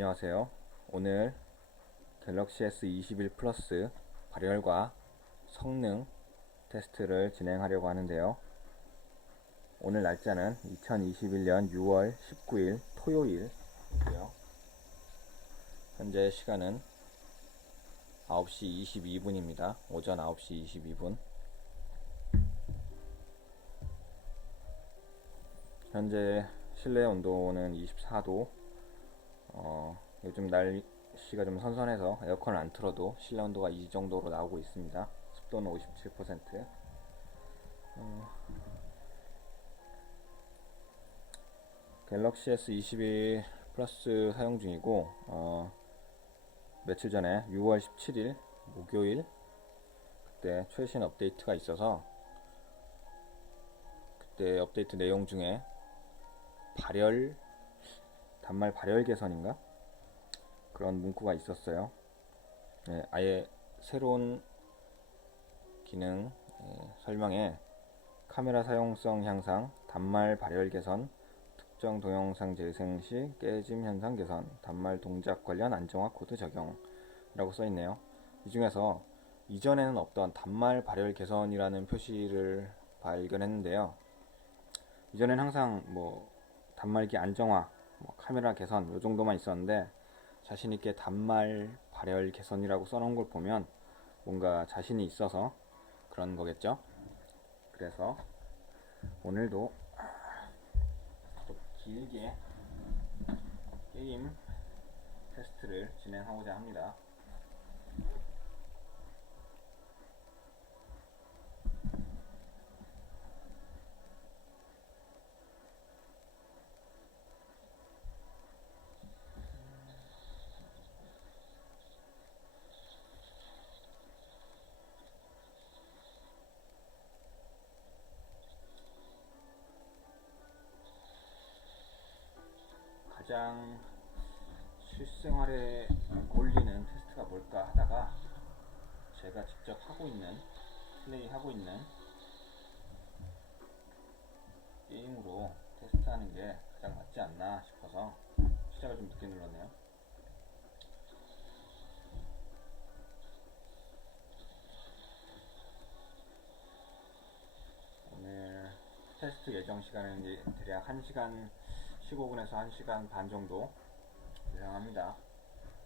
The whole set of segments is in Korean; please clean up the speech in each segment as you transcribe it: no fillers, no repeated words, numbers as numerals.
안녕하세요. 오늘 갤럭시 S21 플러스 발열과 성능 테스트를 진행하려고 하는데요. 오늘 날짜는 2021년 6월 19일 토요일이고요. 현재 시간은 9시 22분입니다. 오전 9시 22분. 현재 실내 온도는 24도. 요즘 날씨가 좀 선선해서 에어컨을 안 틀어도 실내 온도가 이 정도로 나오고 있습니다. 습도는 57%. 갤럭시 S21 플러스 사용 중이고, 며칠 전에 6월 17일 목요일 그때 최신 업데이트가 있어서 그때 업데이트 내용 중에 단말 발열 개선인가? 그런 문구가 있었어요. 네, 아예 새로운 기능 설명에 카메라 사용성 향상, 단말 발열 개선, 특정 동영상 재생 시 깨짐 현상 개선, 단말 동작 관련 안정화 코드 적용이라고 써있네요. 이 중에서 이전에는 없던 단말 발열 개선이라는 표시를 발견했는데요. 이전엔 항상 단말기 안정화, 카메라 개선 이 정도만 있었는데 자신있게 단말 발열 개선이라고 써놓은 걸 보면 뭔가 자신이 있어서 그런 거겠죠. 그래서 오늘도 길게 게임 테스트를 진행하고자 합니다. 가장 실생활에 어울리는 테스트가 뭘까 하다가 제가 직접 플레이하고 있는 게임으로 테스트하는 게 가장 맞지 않나 싶어서 시작을 좀 늦게 눌렀네요. 오늘 테스트 예정 시간은 대략 1시간 15분에서 1시간 반 정도 예상합니다.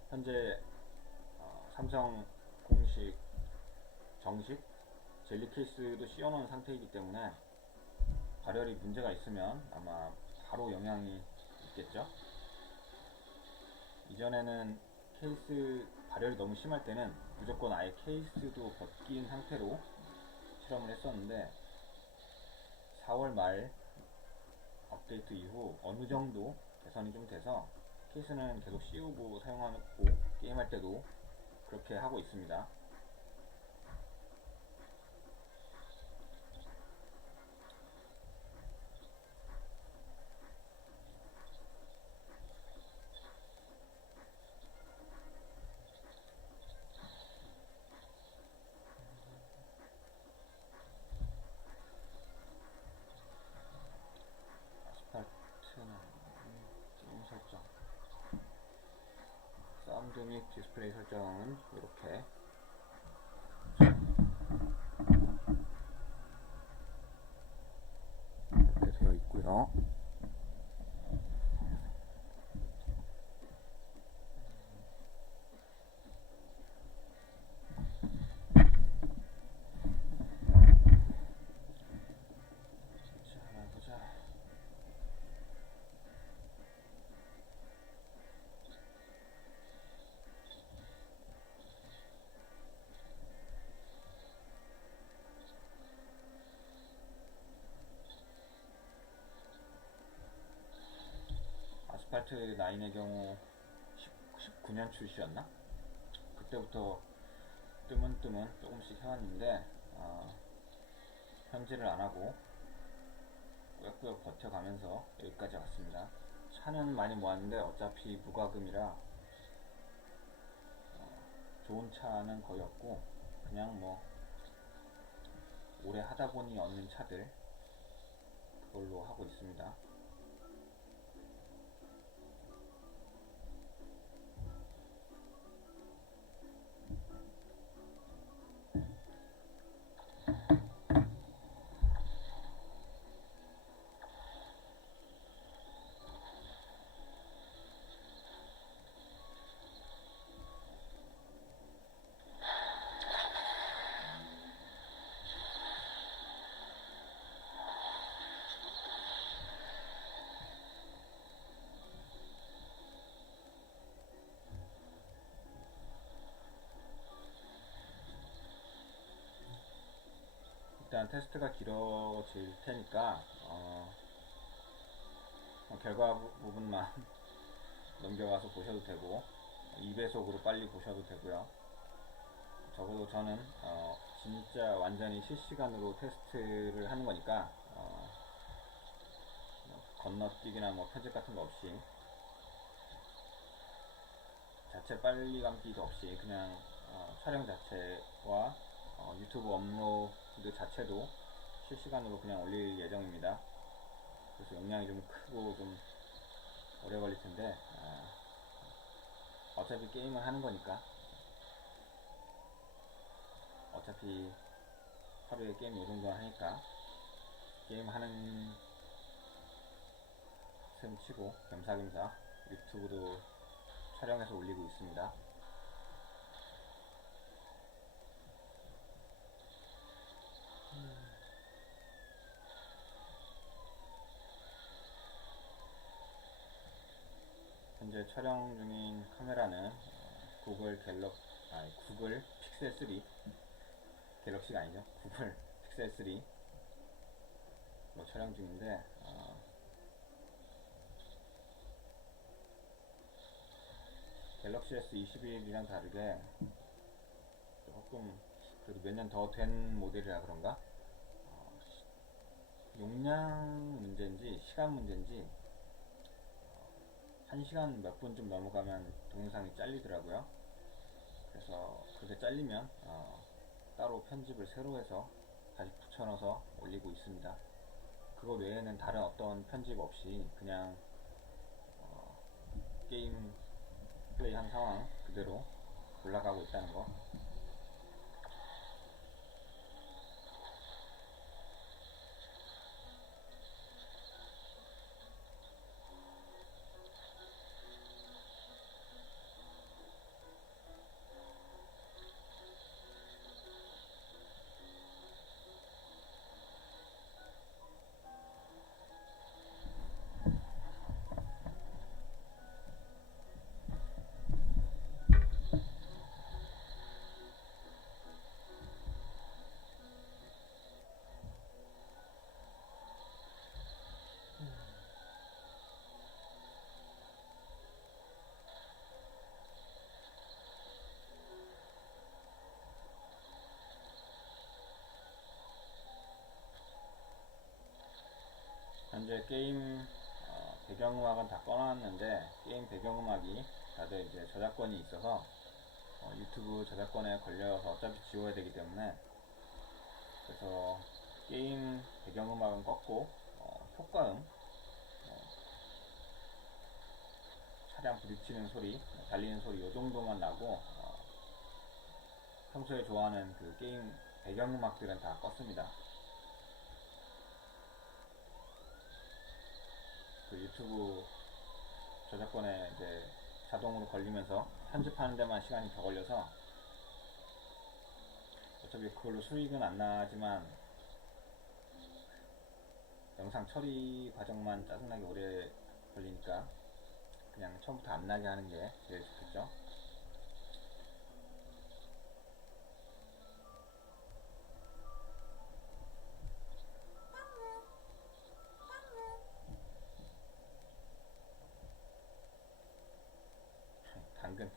현재 삼성 공식 정식 젤리 케이스도 씌워놓은 상태이기 때문에 발열이 문제가 있으면 아마 바로 영향이 있겠죠. 이전에는 케이스 발열이 너무 심할 때는 무조건 아예 케이스도 벗긴 상태로 실험을 했었는데 4월 말 업데이트 이후 어느 정도 개선이 좀 돼서 케이스는 계속 씌우고 사용하고 게임할 때도 그렇게 하고 있습니다. 아스팔트는 게임 설정, 사운드 및 디스플레이 설정은 이렇게 되어 있고요. 보자. 아스팔트 9의 경우 19년 출시였나? 그때부터 뜨문뜨문 조금씩 해왔는데 현질을 안하고 꾸역꾸역 버텨가면서 여기까지 왔습니다. 차는 많이 모았는데 어차피 무과금이라 좋은 차는 거의 없고 그냥 오래 하다보니 얻는 차들 그걸로 하고 있습니다. 일단 테스트가 길어질 테니까 결과 부분만 넘겨가서 보셔도 되고 2배속으로 빨리 보셔도 되고요. 적어도 저는 진짜 완전히 실시간으로 테스트를 하는 거니까 건너뛰기나 뭐 편집 같은 거 없이 자체 빨리 감기도 없이 그냥 촬영 자체와 유튜브 업로드 자체도 실시간으로 그냥 올릴 예정입니다. 그래서 용량이 좀 크고 좀 오래 걸릴 텐데 어차피 게임을 하는 거니까 어차피 하루에 게임 요 정도 하니까 게임 하는 셈 치고 겸사겸사 유튜브도 촬영해서 올리고 있습니다. 현재 촬영 중인 카메라는 구글 픽셀 3 갤럭시가 아니죠. 구글 픽셀 3로 촬영 중인데 갤럭시 S21이랑 다르게 조금 그래도 몇 년 더 된 모델이라 그런가 용량 문제인지 시간 문제인지 1시간 몇 분 좀 넘어가면 동영상이 잘리더라고요. 그래서 그렇게 잘리면 따로 편집을 새로 해서 다시 붙여넣어서 올리고 있습니다. 그거 외에는 다른 어떤 편집 없이 그냥 게임 플레이한 상황 그대로 올라가고 있다는 거. 현재 게임 배경음악은 다 꺼놨는데 게임 배경음악이 다들 이제 저작권이 있어서 유튜브 저작권에 걸려서 어차피 지워야 되기 때문에 그래서 게임 배경음악은 껐고 효과음 차량 부딪히는 소리 달리는 소리 요정도만 나고 평소에 좋아하는 그 게임 배경음악들은 다 껐습니다. 그 유튜브 저작권에 이제 자동으로 걸리면서 편집하는 데만 시간이 더 걸려서 어차피 그걸로 수익은 안 나지만 영상 처리 과정만 짜증나게 오래 걸리니까 그냥 처음부터 안 나게 하는 게 제일 좋겠죠. 당근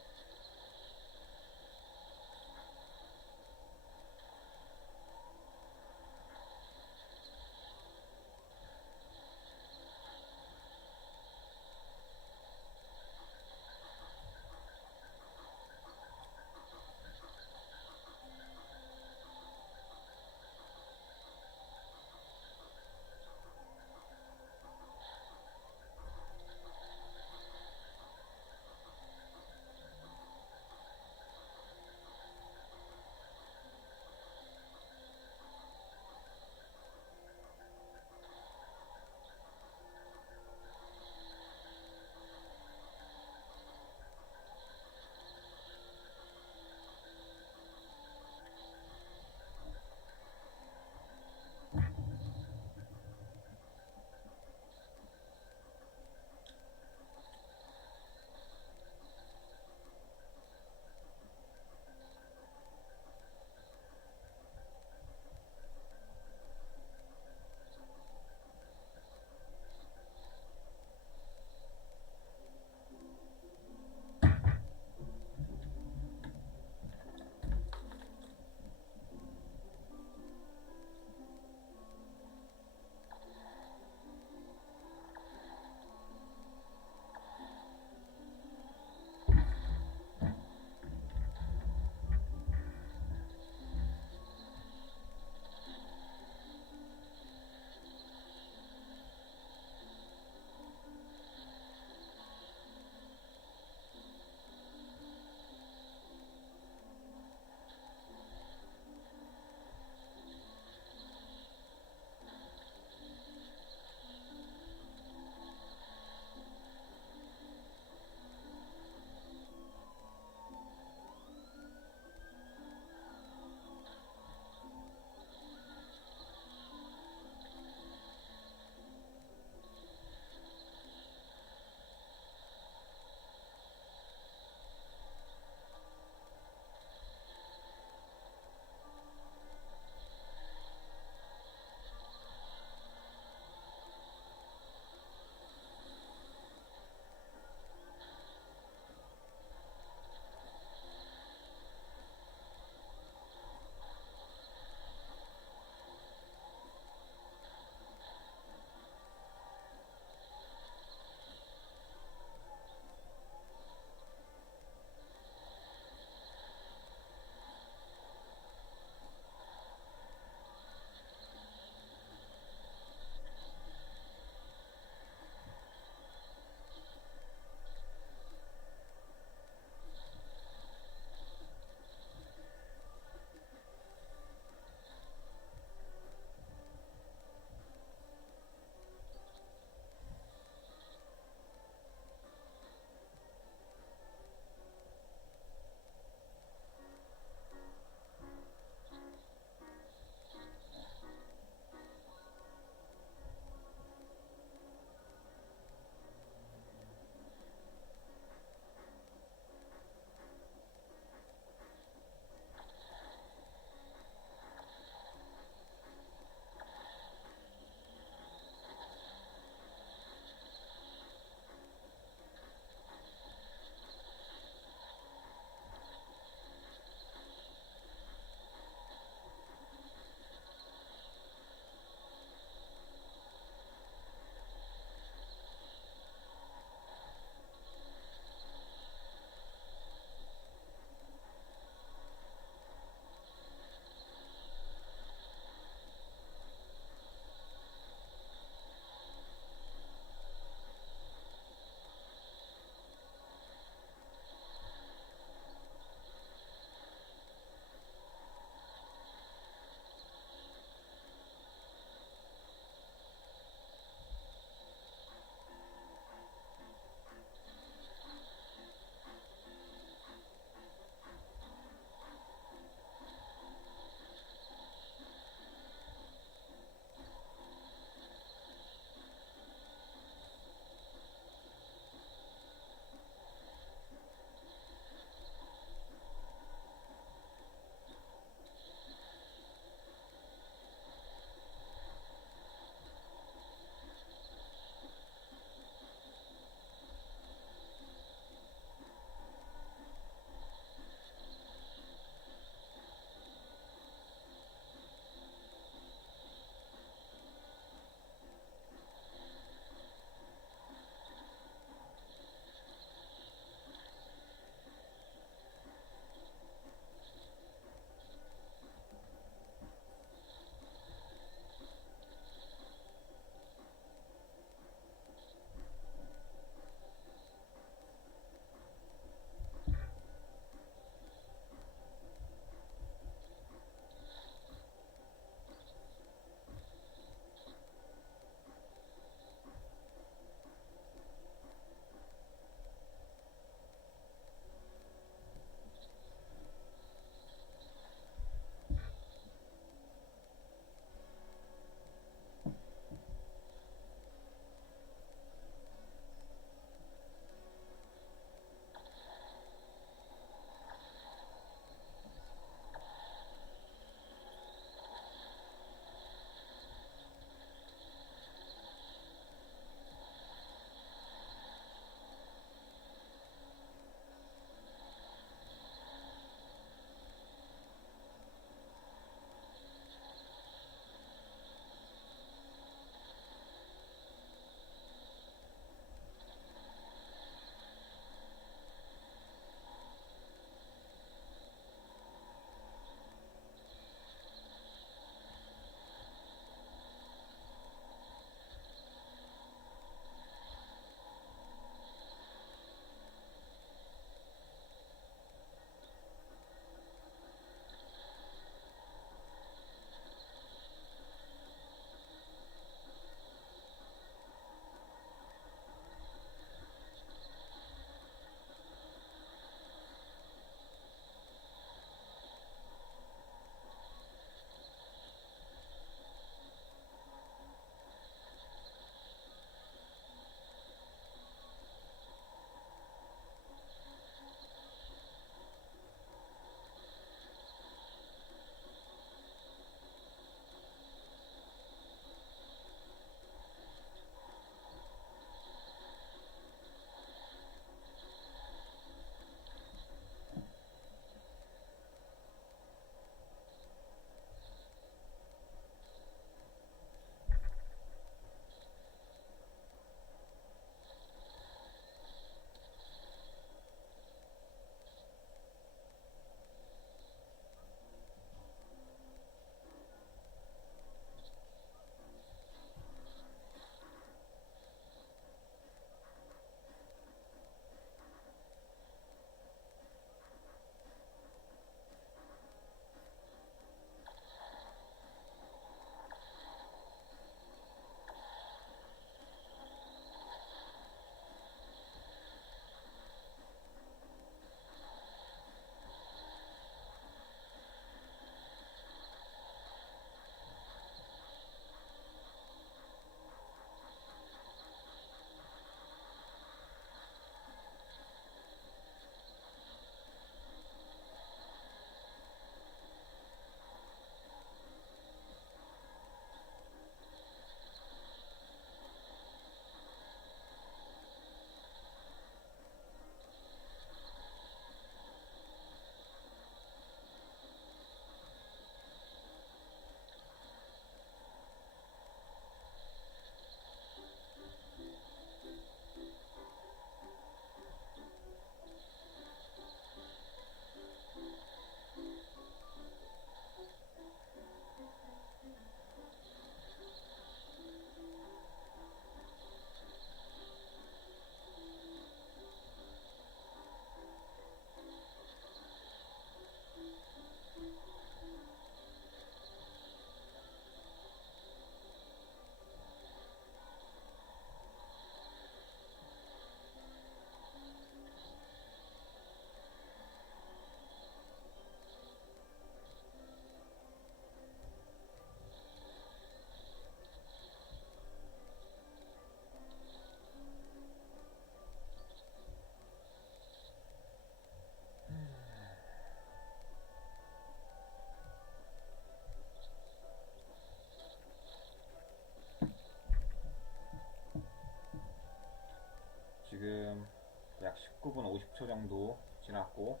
훅은 50초 정도 지났고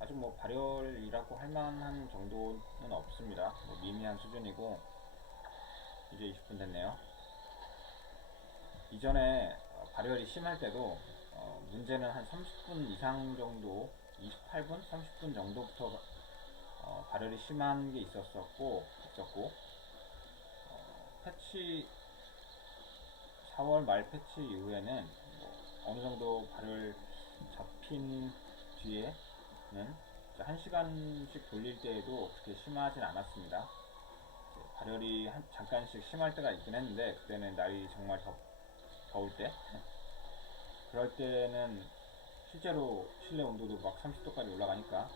아직 뭐 발열이라고 할 만한 정도는 없습니다. 뭐 미미한 수준이고 이제 20분 됐네요. 이전에 발열이 심할 때도 문제는 한 30분 이상 정도, 28분, 30분 정도부터 발열이 심한 게 있었고 패치 4월 말 패치 이후에는 뭐 어느 정도 발열 잡힌 뒤에는 1시간씩 돌릴 때에도 그렇게 심하진 않았습니다. 발열이 잠깐씩 심할 때가 있긴 했는데 그때는 날이 정말 더울 때 그럴 때는 실제로 실내 온도도 막 30도까지 올라가니까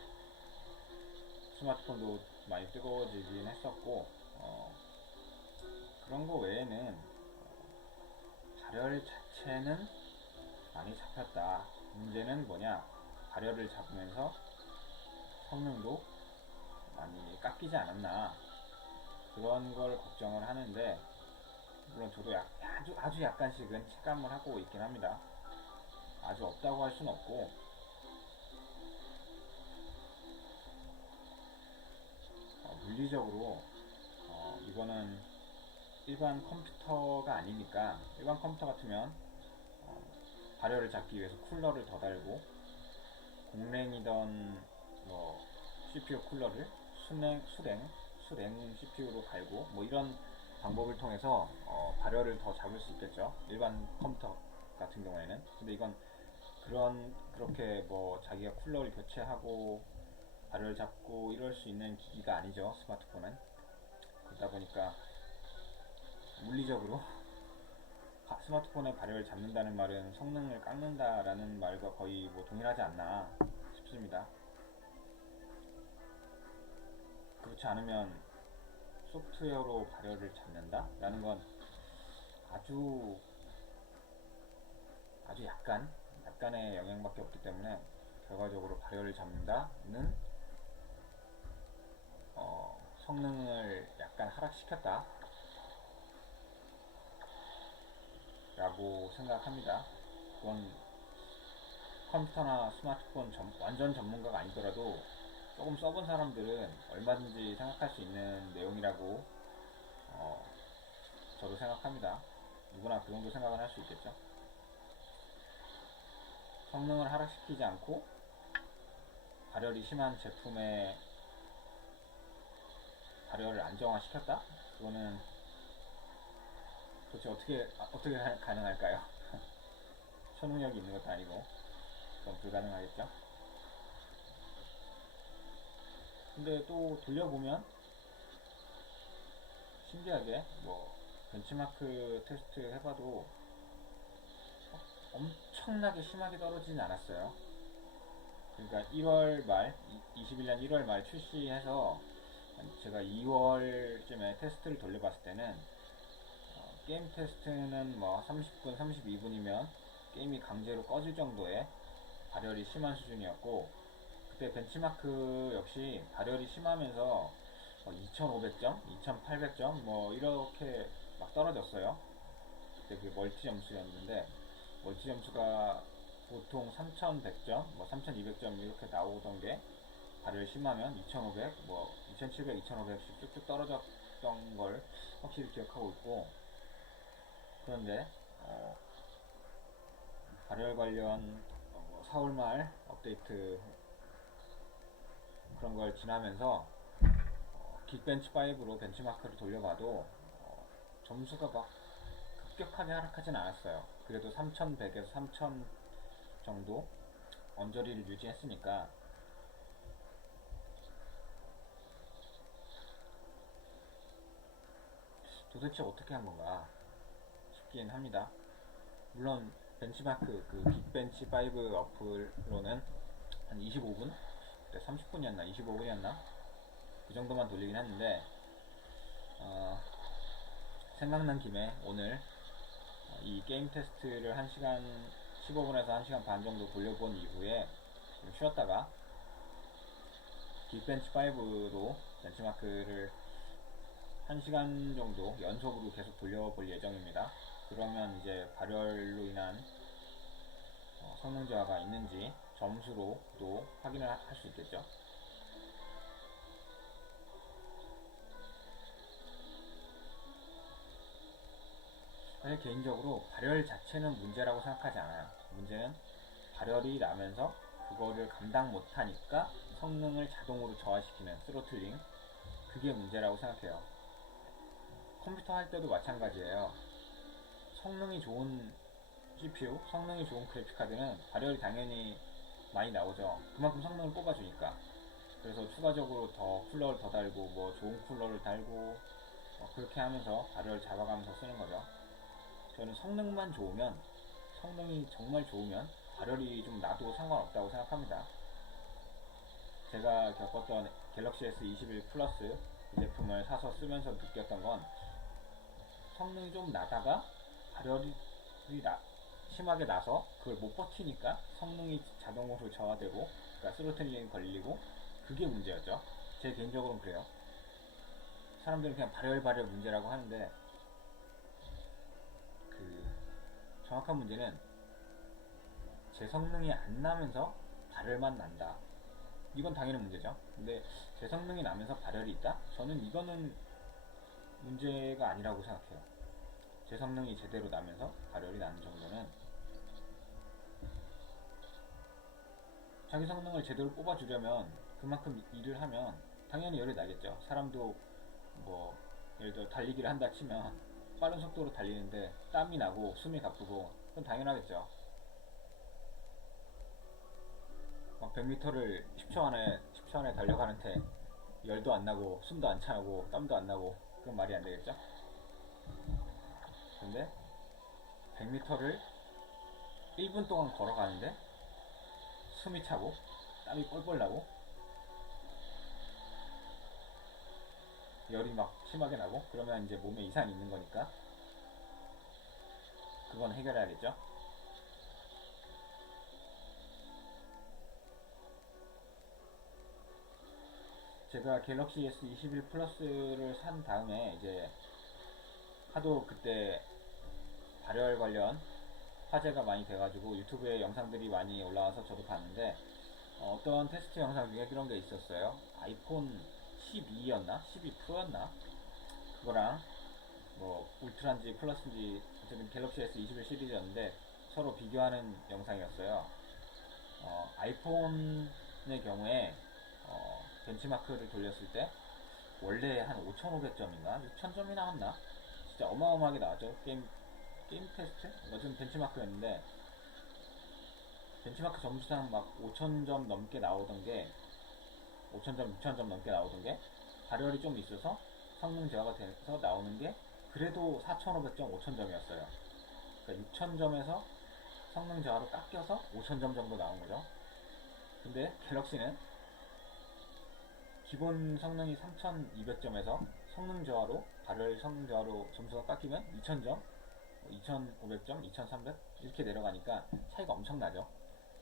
스마트폰도 많이 뜨거워지긴 했었고 그런 거 외에는 발열 자체는 많이 잡혔다. 문제는 뭐냐, 발열을 잡으면서 성능도 많이 깎이지 않았나, 그런 걸 걱정을 하는데, 물론 저도 아주 약간씩은 체감을 하고 있긴 합니다. 아주 없다고 할 수는 없고, 물리적으로 이거는 일반 컴퓨터가 아니니까, 일반 컴퓨터 같으면 발열을 잡기 위해서 쿨러를 더 달고, 공랭이던 뭐 CPU 쿨러를 수랭 CPU로 갈고 뭐 이런 방법을 통해서 발열을 더 잡을 수 있겠죠, 일반 컴퓨터 같은 경우에는. 근데 이건 그렇게 뭐 자기가 쿨러를 교체하고 발열 잡고 이럴 수 있는 기기가 아니죠, 스마트폰은. 그러다 보니까 물리적으로 스마트폰의 발열을 잡는다는 말은 성능을 깎는다라는 말과 거의 뭐 동일하지 않나 싶습니다. 그렇지 않으면 소프트웨어로 발열을 잡는다? 라는 건 아주 약간의 영향밖에 없기 때문에, 결과적으로 발열을 잡는다는 성능을 약간 하락시켰다 라고 생각합니다. 그건 컴퓨터나 스마트폰 완전 전문가가 아니더라도 조금 써본 사람들은 얼마든지 생각할 수 있는 내용이라고 저도 생각합니다. 누구나 그 정도 생각은 할 수 있겠죠. 성능을 하락시키지 않고 발열이 심한 제품의 발열을 안정화시켰다? 그거는 도대체 어떻게 가능할까요? 초능력이 있는 것도 아니고 그건 불가능하겠죠. 근데 또 돌려보면 신기하게 뭐 벤치마크 테스트 해봐도 엄청나게 심하게 떨어지진 않았어요. 그러니까 21년 1월 말 출시해서 제가 2월쯤에 테스트를 돌려봤을 때는 게임 테스트는 뭐 30분, 32분이면 게임이 강제로 꺼질 정도의 발열이 심한 수준이었고, 그때 벤치마크 역시 발열이 심하면서 2500점, 2800점 뭐 이렇게 막 떨어졌어요. 그때 그 멀티 점수였는데, 멀티 점수가 보통 3100점, 뭐 3200점 이렇게 나오던 게 발열 심하면 2500, 뭐 2700, 2500씩 쭉쭉 떨어졌던 걸 확실히 기억하고 있고, 그런데 발열 관련 4월 말 업데이트 그런 걸 지나면서 긱벤치 5로 벤치마크를 돌려봐도 점수가 막 급격하게 하락하진 않았어요. 그래도 3100에서 3000 정도 언저리를 유지했으니까 도대체 어떻게 한 건가 싶긴 합니다. 물론 벤치마크 그 긱벤치 5 어플로는 한 25분? 그때 30분이었나 25분이었나 그 정도만 돌리긴 했는데 생각난 김에 오늘 이 게임 테스트를 1시간 15분에서 1시간 반 정도 돌려본 이후에 좀 쉬었다가 긱벤치 5로 벤치마크를 1시간 정도 연속으로 계속 돌려볼 예정입니다. 그러면 이제 발열로 인한 성능 저하가 있는지 점수로도 확인을 할 수 있겠죠. 사실 개인적으로 발열 자체는 문제라고 생각하지 않아요. 문제는 발열이 나면서 그거를 감당 못하니까 성능을 자동으로 저하시키는 스로틀링, 그게 문제라고 생각해요. 컴퓨터 할 때도 마찬가지예요. 성능이 좋은 CPU, 성능이 좋은 그래픽카드는 발열이 당연히 많이 나오죠. 그만큼 성능을 뽑아주니까. 그래서 추가적으로 더 쿨러를 더 달고 뭐 좋은 쿨러를 달고 그렇게 하면서 발열을 잡아가면서 쓰는 거죠. 저는 성능만 좋으면, 성능이 정말 좋으면 발열이 좀 나도 상관없다고 생각합니다. 제가 겪었던 갤럭시 S21 플러스 이 제품을 사서 쓰면서 느꼈던 건, 성능이 좀 나다가 발열이 심하게 나서 그걸 못 버티니까 성능이 자동으로 저하되고, 그러니까 스로틀링이 걸리고, 그게 문제였죠. 제 개인적으로는 그래요. 사람들은 그냥 발열 문제라고 하는데, 그 정확한 문제는 제 성능이 안 나면서 발열만 난다. 이건 당연히 문제죠. 근데 제 성능이 나면서 발열이 있다? 저는 이거는 문제가 아니라고 생각해요. 제 성능이 제대로 나면서 발열이 나는 정도는, 자기 성능을 제대로 뽑아주려면 그만큼 일을 하면 당연히 열이 나겠죠. 사람도 뭐 예를 들어 달리기를 한다 치면 빠른 속도로 달리는데 땀이 나고 숨이 가쁘고, 그건 당연하겠죠. 막 100m를 10초 안에 달려가는데 열도 안 나고 숨도 안 차고 땀도 안 나고, 그건 말이 안 되겠죠. 근데 100m를 1분 동안 걸어가는데 숨이 차고 땀이 뻘뻘 나고 열이 막 심하게 나고, 그러면 이제 몸에 이상이 있는 거니까 그건 해결해야겠죠. 제가 갤럭시 S21 플러스를 산 다음에 이제 하도 그때 발열 관련 화제가 많이 돼가지고 유튜브에 영상들이 많이 올라와서 저도 봤는데, 어떤 테스트 영상 중에 그런 게 있었어요. 아이폰 12였나? 12 프로였나? 그거랑 뭐 울트라인지 플러스인지 어쨌든 갤럭시 S21 시리즈였는데 서로 비교하는 영상이었어요. 아이폰의 경우에 벤치마크를 돌렸을 때 원래 한 5,500점인가 6,000점이 나왔나? 진짜 어마어마하게 나왔죠. 게임 테스트? 어쨌든 벤치마크였는데, 벤치마크 점수상 막 5,000점 넘게 나오던 게, 5,000점, 6,000점 넘게 나오던 게 발열이 좀 있어서 성능 저하가 돼서 나오는 게 그래도 4,500점, 5,000점이었어요. 그러니까 6,000점에서 성능 저하로 깎여서 5,000점 정도 나온 거죠. 근데 갤럭시는 기본 성능이 3,200점에서 성능 저하로, 발열 성능 저하로 점수가 깎이면 2,000점, 2,500점, 2,300 이렇게 내려가니까 차이가 엄청나죠.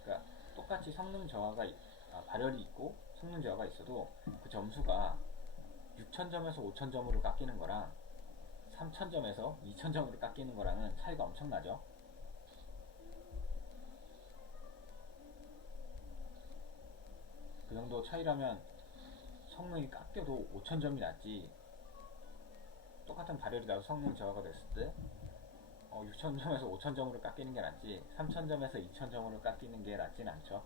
그러니까 똑같이 성능 저하가 발열이 있고 성능 저하가 있어도 그 점수가 6,000점에서 5,000점으로 깎이는 거랑 3,000점에서 2,000점으로 깎이는 거랑은 차이가 엄청나죠. 그 정도 차이라면 성능이 깎여도 5,000점이 낫지, 똑같은 발열이 나도 성능 저하가 됐을 때 6,000점에서 5,000점으로 깎이는 게 낫지 3,000점에서 2,000점으로 깎이는 게 낫진 않죠.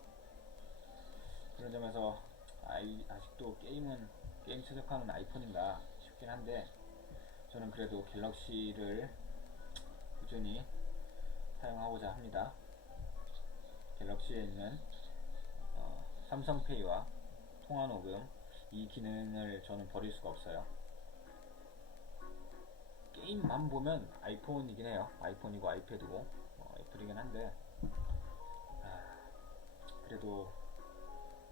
그런 점에서 아직도 게임 최적화는 아이폰인가 싶긴 한데, 저는 그래도 갤럭시를 꾸준히 사용하고자 합니다. 갤럭시에 있는 삼성페이와 통화녹음, 이 기능을 저는 버릴 수가 없어요. 게임만 보면 아이폰이긴 해요. 아이폰이고 아이패드고 애플이긴 한데, 그래도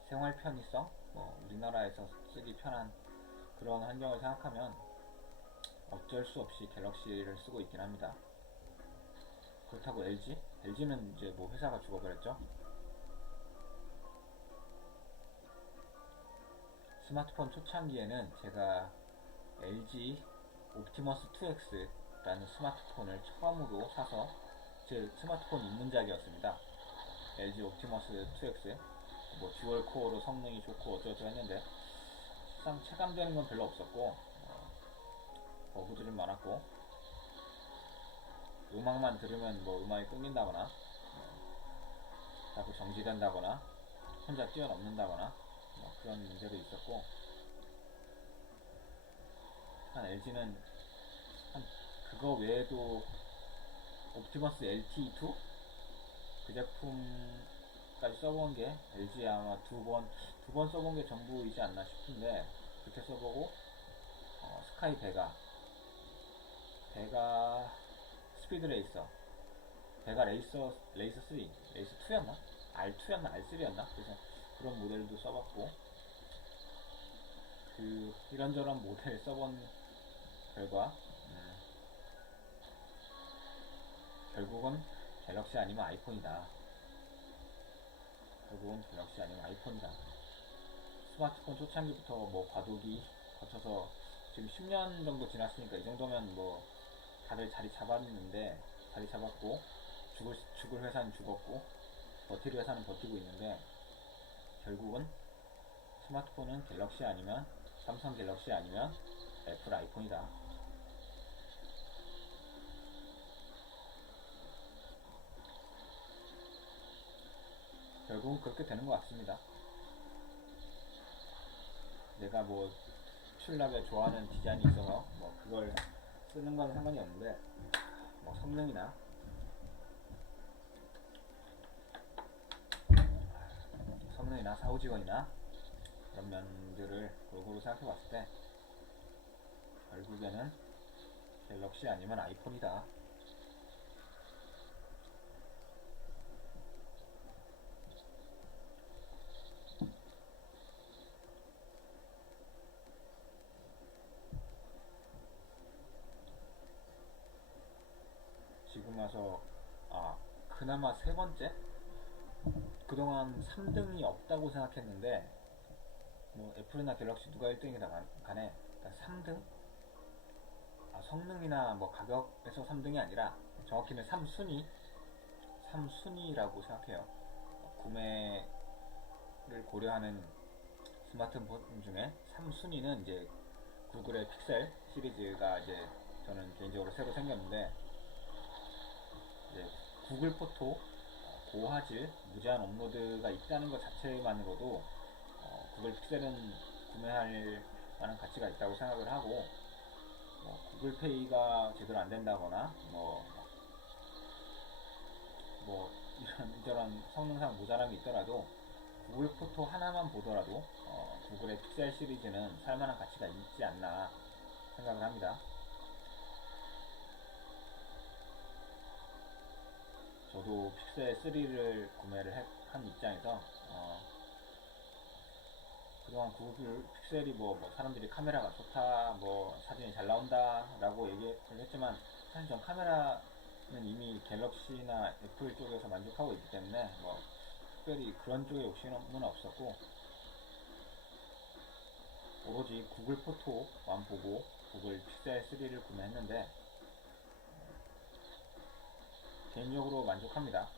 생활 편의성, 우리나라에서 쓰기 편한 그런 환경을 생각하면 어쩔 수 없이 갤럭시를 쓰고 있긴 합니다. 그렇다고 LG는 이제 뭐 회사가 죽어버렸죠. 스마트폰 초창기에는 제가 LG 옵티머스 2X라는 스마트폰을 처음으로 사서 제 스마트폰 입문작이었습니다. LG 옵티머스 2X 뭐 듀얼 코어로 성능이 좋고 어쩌고저쩌고 했는데 실상 체감되는 건 별로 없었고 버그도 좀 많았고 음악만 들으면 뭐 음악이 끊긴다거나 자꾸 정지된다거나 혼자 뛰어넘는다거나 뭐 그런 문제도 있었고 한 LG는 한 그거 외에도 옵티머스 LTE2 그 제품까지 써본 게 LG 아마 두 번 써본 게 전부이지 않나 싶은데 그렇게 써보고 스카이 베가 스피드 레이서 베가 레이서 3 레이서 2였나? R2였나? R3였나? 그래서 그런 모델도 써봤고 그 이런저런 모델 써본 결과 결국은 갤럭시 아니면 아이폰이다. 결국은 갤럭시 아니면 아이폰이다. 스마트폰 초창기부터 뭐 과도기 거쳐서 지금 10년 정도 지났으니까 이 정도면 뭐 다들 자리 잡았고 죽을 회사는 죽었고 버틸 회사는 버티고 있는데 결국은 스마트폰은 갤럭시 아니면 삼성 갤럭시 아니면 애플 아이폰이다. 결국은 그렇게 되는 것 같습니다. 내가 뭐 출납에 좋아하는 디자인이 있어서 뭐 그걸 쓰는 건 상관이 없는데 뭐 성능이나 사후지원이나 그런 면들을 골고루 생각해 봤을 때 결국에는 갤럭시 아니면 아이폰이다. 지금 와서 그나마 세 번째? 그동안 3등이 없다고 생각했는데 뭐 애플이나 갤럭시 누가 1등이다 간에 3등? 성능이나 뭐 가격에서 3등이 아니라 정확히는 3순위라고 생각해요. 구매를 고려하는 스마트폰 중에 3순위는 이제 구글의 픽셀 시리즈가 이제 저는 개인적으로 새로 생겼는데 이제 구글 포토 고화질 무제한 업로드가 있다는 것 자체만으로도 구글 픽셀은 구매할 만한 가치가 있다고 생각을 하고 구글페이가 제대로 안 된다거나 뭐 이런 성능상 모자람이 있더라도 구글 포토 하나만 보더라도 구글의 픽셀 시리즈는 살만한 가치가 있지 않나 생각을 합니다. 저도 픽셀 3를 구매를 한 입장에서 그동안 구글 픽셀이 뭐 사람들이 카메라가 좋다, 뭐 사진이 잘 나온다 라고 얘기를 했지만 사실 전 카메라는 이미 갤럭시나 애플 쪽에서 만족하고 있기 때문에 뭐 특별히 그런 쪽에 욕심은 없었고 오로지 구글 포토만 보고 구글 픽셀 3를 구매했는데 개인적으로 만족합니다.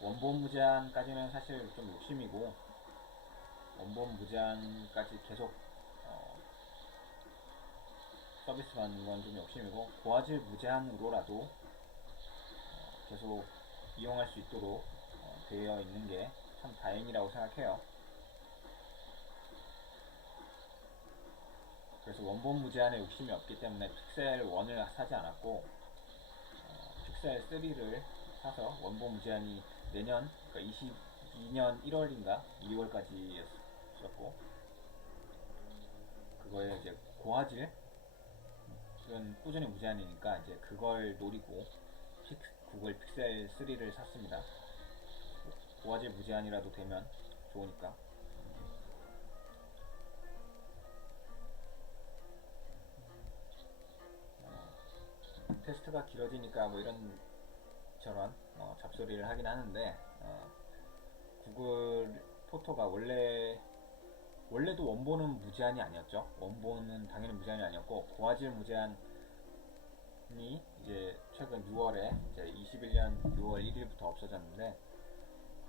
원본 무제한까지는 사실 좀 욕심이고 원본 무제한까지 계속 서비스 받는 건 좀 욕심이고 고화질 무제한으로라도 계속 이용할 수 있도록 되어 있는 게 참 다행이라고 생각해요. 그래서 원본 무제한에 욕심이 없기 때문에 픽셀 1을 사지 않았고 픽셀 3를 사서 원본 무제한이 내년 그러니까 22년 1월인가 2월까지였었고 그거에 이제 고화질은 꾸준히 무제한이니까 이제 그걸 노리고 구글 픽셀 3를 샀습니다. 고화질 무제한이라도 되면 좋으니까. 테스트가 길어지니까 뭐 이런 저런 잡소리를 하긴 하는데 구글 포토가 원래도 원본은 무제한이 아니었죠. 원본은 당연히 무제한이 아니었고 고화질 무제한 이제 최근 6월에 이제 21년 6월 1일부터 없어졌는데,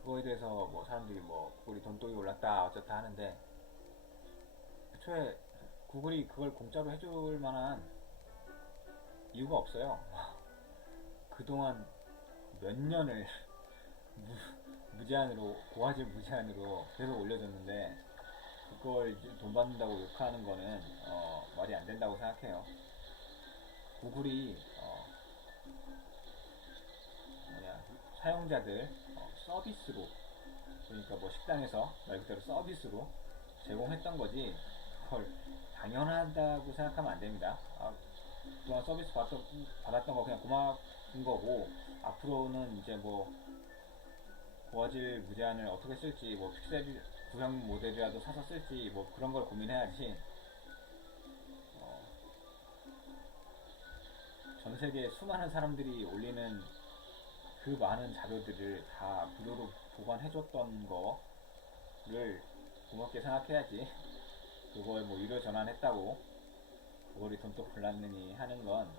그거에 대해서 뭐 사람들이 뭐 구글이 돈독이 올랐다 어쩌다 하는데, 애초에 구글이 그걸 공짜로 해줄 만한 이유가 없어요. 그동안 몇 년을 무제한으로, 고화질 무제한으로 계속 올려줬는데, 그걸 이제 돈 받는다고 욕하는 거는 말이 안 된다고 생각해요. 구글이 뭐냐, 사용자들 서비스로, 그러니까 뭐 식당에서 말 그대로 서비스로 제공했던 거지, 그걸 당연하다고 생각하면 안 됩니다. 그동안 서비스 받았던 거 그냥 고마운 거고, 앞으로는 이제 뭐 고화질 무제한을 어떻게 쓸지, 뭐 픽셀 구형 모델이라도 사서 쓸지, 뭐 그런 걸 고민해야지. 전 세계 수많은 사람들이 올리는 그 많은 자료들을 다 무료로 보관해줬던 거를 고맙게 생각해야지. 그걸 뭐 유료 전환했다고 그거를 돈 또 골랐느니 하는 건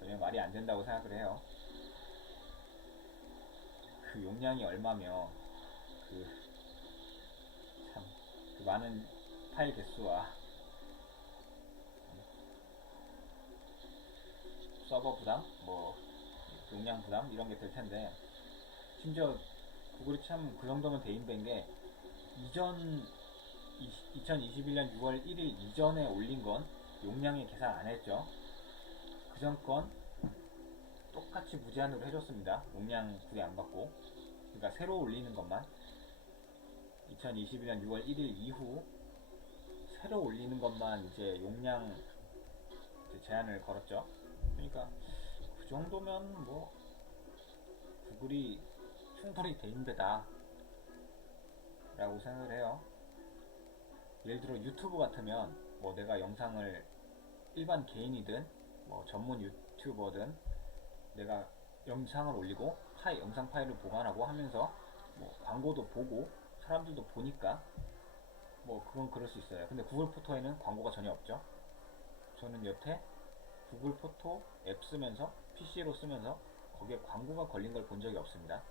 전혀 말이 안 된다고 생각을 해요. 그 용량이 얼마며 그 참 그 많은 파일 개수와 서버 부담, 뭐 용량 부담 이런 게 될 텐데, 심지어 구글이 참 그 정도면 대인배인 게, 이전 2021년 6월 1일 이전에 올린 건 용량에 계산 안 했죠. 그 전 건 똑같이 무제한으로 해줬습니다. 용량 구애 안 받고. 그러니까 새로 올리는 것만, 2021년 6월 1일 이후 새로 올리는 것만 이제 용량 이제 제한을 걸었죠. 그러니까 그 정도면 뭐 구글이 충분히 대인배다 라고 생각을 해요. 예를 들어 유튜브 같으면 뭐 내가 영상을, 일반 개인이든 뭐 전문 유튜버든 내가 영상을 올리고 영상 파일을 보관하고 하면서 뭐 광고도 보고 사람들도 보니까 뭐 그건 그럴 수 있어요. 근데 구글 포토에는 광고가 전혀 없죠. 저는 여태 구글 포토 앱 쓰면서, PC로 쓰면서 거기에 광고가 걸린 걸 본 적이 없습니다.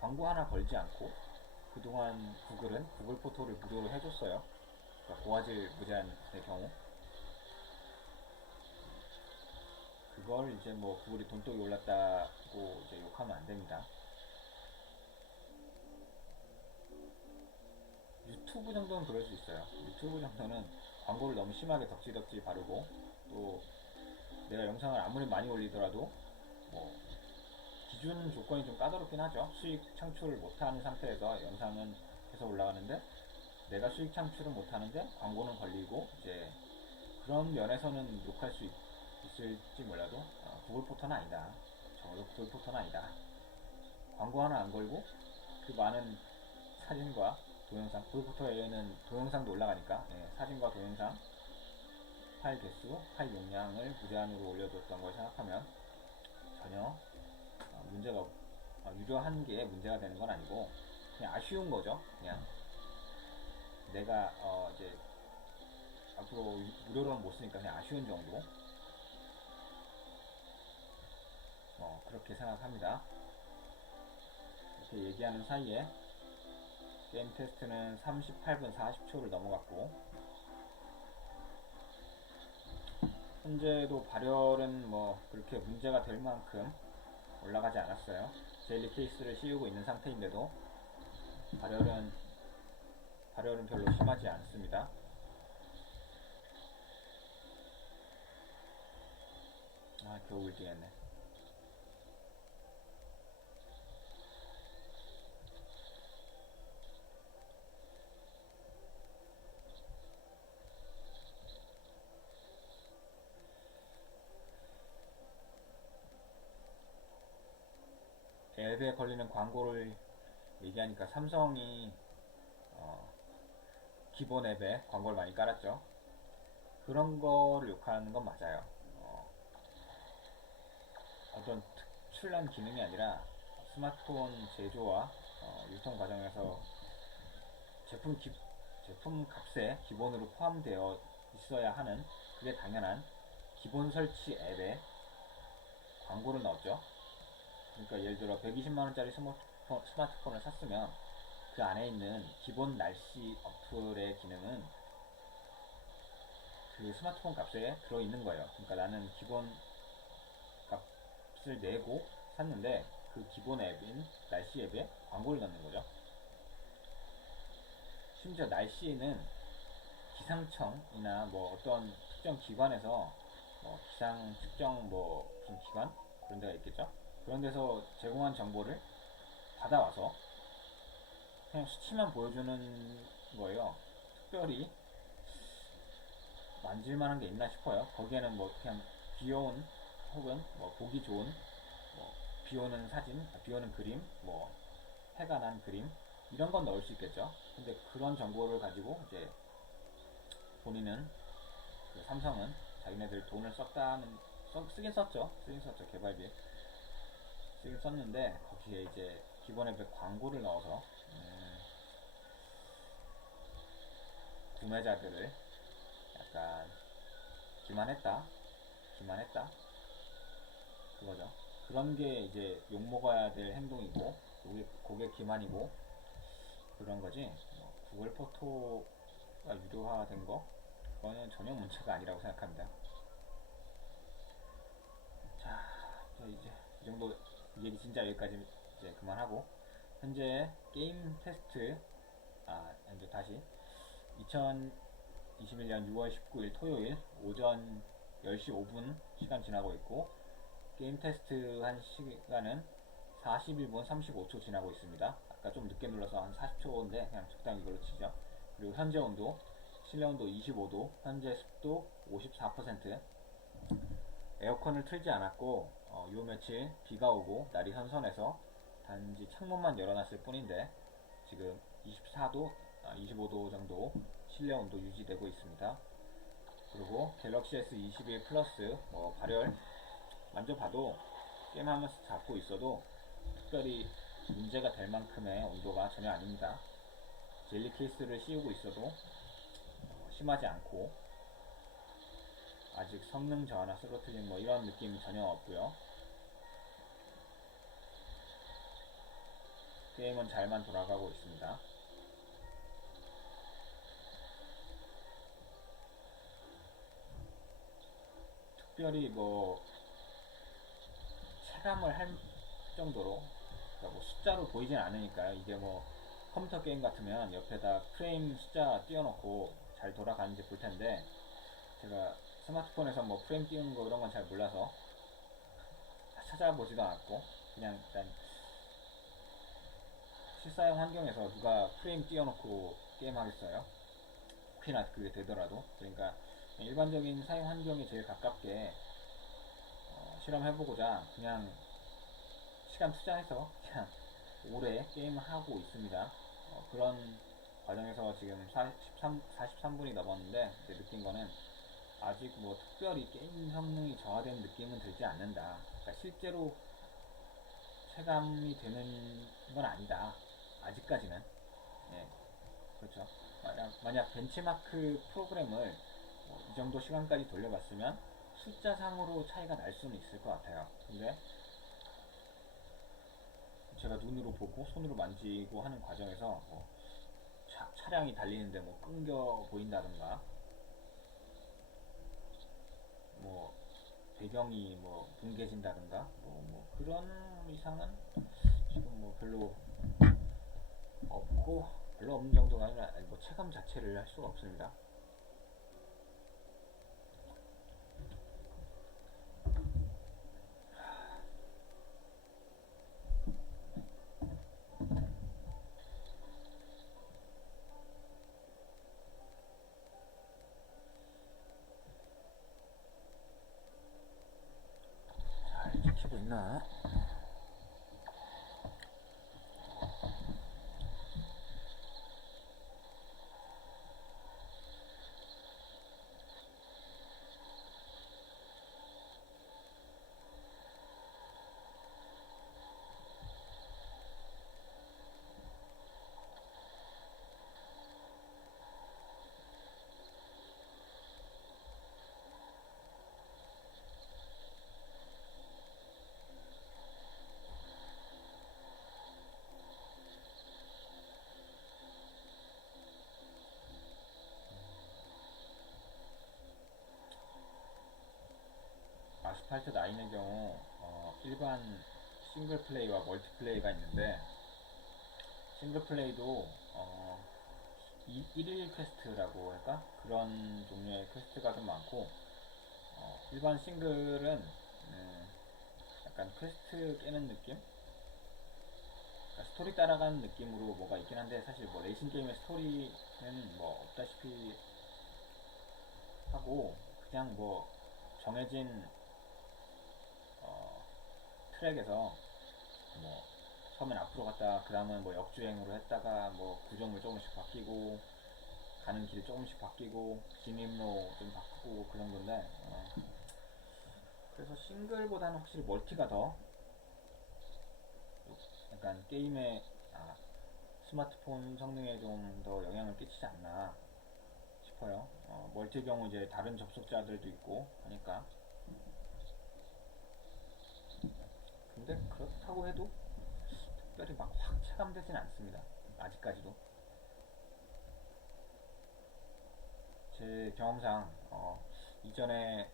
광고 하나 걸지 않고 그동안 구글은 구글 포토를 무료로 해줬어요. 그러니까 고화질 무제한의 경우. 그걸 이제 뭐 구글이 돈독이 올랐다고 이제 욕하면 안 됩니다. 유튜브 정도는 그럴 수 있어요. 유튜브 정도는 광고를 너무 심하게 덕지덕지 바르고, 또 내가 영상을 아무리 많이 올리더라도 뭐 기준 조건이 좀 까다롭긴 하죠. 수익 창출을 못하는 상태에서 영상은 계속 올라가는데, 내가 수익 창출을 못하는데 광고는 걸리고, 이제 그런 면에서는 욕할 수 있을지 몰라도 구글 포토는 아니다. 적어도 구글 포토는 아니다. 광고 하나 안 걸고 그 많은 사진과 동영상, 구글 포토에는 동영상도 올라가니까, 사진과 동영상 파일 개수, 파일 용량을 무제한으로 올려줬던 걸 생각하면 전혀 문제가 유료한 게 문제가 되는 건 아니고, 그냥 아쉬운 거죠. 그냥 내가 이제 앞으로 무료로는 못 쓰니까 그냥 아쉬운 정도, 그렇게 생각합니다. 이렇게 얘기하는 사이에 게임 테스트는 38분 40초를 넘어갔고, 현재도 발열은 뭐 그렇게 문제가 될 만큼 올라가지 않았어요. 제일리 케이스를 씌우고 있는 상태인데도 발열은 별로 심하지 않습니다. 겨우 일등했네. 앱에 걸리는 광고를 얘기하니까, 삼성이 기본 앱에 광고를 많이 깔았죠. 그런 거를 욕하는 건 맞아요. 어떤 특출난 기능이 아니라 스마트폰 제조와 유통 과정에서 제품 값에 기본으로 포함되어 있어야 하는, 그게 당연한 기본 설치 앱에 광고를 넣었죠. 그러니까 예를 들어 120만원짜리 스마트폰을 샀으면 그 안에 있는 기본 날씨 어플의 기능은 그 스마트폰 값에 들어있는 거예요. 그러니까 나는 기본 값을 내고 샀는데 그 기본 앱인 날씨 앱에 광고를 넣는 거죠. 심지어 날씨는 기상청이나 뭐 어떤 특정 기관에서 뭐 기상 측정 뭐 무슨 기관 그런 데가 있겠죠. 그런 데서 제공한 정보를 받아와서 그냥 수치만 보여주는 거예요. 특별히 만질만한 게 있나 싶어요. 거기에는 뭐 그냥 귀여운 혹은 뭐 보기 좋은 뭐 비오는 사진, 비오는 그림, 뭐 해가 난 그림 이런 건 넣을 수 있겠죠. 근데 그런 정보를 가지고 이제 본인은 그 삼성은 자기네들 돈을 쓰긴 썼죠. 개발비에 쓰긴 썼는데 거기에 이제 기본 앱에 광고를 넣어서 구매자들을 약간 기만했다 그거죠. 그런 게 이제 욕먹어야 될 행동이고 고객 기만이고 그런 거지. 뭐 구글 포토가 유료화된 거 그거는 전혀 문제가 아니라고 생각합니다. 자, 이제 이 정도 얘기 진짜 여기까지 이제 그만하고 현재 게임 테스트 현재 다시 2021년 6월 19일 토요일 오전 10시 5분 시간 지나고 있고 게임 테스트 한 시간은 41분 35초 지나고 있습니다. 아까 좀 늦게 눌러서 한 40초인데 그냥 적당히 이걸로 치죠. 그리고 현재 온도 실내 온도 25도, 현재 습도 54%. 에어컨을 틀지 않았고 요 며칠 비가 오고 날이 선선해서 단지 창문만 열어놨을 뿐인데 지금 24도, 25도 정도 실내 온도 유지되고 있습니다. 그리고 갤럭시 S21 플러스 발열 만져봐도 게임하면서 잡고 있어도 특별히 문제가 될 만큼의 온도가 전혀 아닙니다. 젤리 케이스를 씌우고 있어도 심하지 않고 아직 성능 저하나 스로틀링 뭐 이런 느낌이 전혀 없고요. 게임은 잘만 돌아가고 있습니다. 특별히 뭐 체감을 할 정도로 그러니까 뭐 숫자로 보이진 않으니까요. 이게 뭐 컴퓨터 게임 같으면 옆에다 프레임 숫자 띄워놓고 잘 돌아가는지 볼 텐데 제가 스마트폰에서 뭐 프레임 띄우는 거 이런 건 잘 몰라서 찾아보지도 않았고 그냥 일단 실사용 환경에서 누가 프레임 띄워놓고 게임 하겠어요? 혹시나 그게 되더라도. 그러니까 일반적인 사용 환경에 제일 가깝게 실험해보고자 그냥 시간 투자해서 그냥 오래 게임을 하고 있습니다. 그런 과정에서 지금 43분이 넘었는데 이제 느낀 거는 아직 뭐 특별히 게임 성능이 저하된 느낌은 들지 않는다. 그러니까 실제로 체감이 되는 건 아니다. 아직까지는. 예, 그렇죠. 만약 벤치마크 프로그램을 이 정도 시간까지 돌려봤으면 숫자상으로 차이가 날 수는 있을 것 같아요. 근데 제가 눈으로 보고 손으로 만지고 하는 과정에서 차량이 달리는데 뭐 끊겨 보인다든가 뭐 배경이 뭐 뭉개진다든가 뭐 그런 이상은 지금 뭐 별로 없고 별로 없는 정도가 아니라 뭐 체감 자체를 할 수가 없습니다. 잘 찍히고 있나? 아스팔트 9의 경우 일반 싱글 플레이와 멀티 플레이가 있는데, 싱글 플레이도 1일 퀘스트라고 할까? 그런 종류의 퀘스트가 좀 많고, 일반 싱글은 약간 퀘스트 깨는 느낌? 그러니까 스토리 따라가는 느낌으로 뭐가 있긴 한데, 사실 뭐 레이싱 게임의 스토리는 뭐 없다시피 하고, 그냥 뭐 정해진 트랙에서 뭐 처음엔 앞으로 갔다 그 다음은 뭐 역주행으로 했다가 뭐 구조물 조금씩 바뀌고 가는 길 조금씩 바뀌고 진입로 좀 바꾸고 그 정도인데, 그래서 싱글보다는 확실히 멀티가 더 약간 게임의 스마트폰 성능에 좀 더 영향을 끼치지 않나 싶어요. 멀티의 경우 이제 다른 접속자들도 있고 하니까. 근데 그렇다고 해도 특별히 막 확 체감되진 않습니다. 아직까지도. 제 경험상 이전에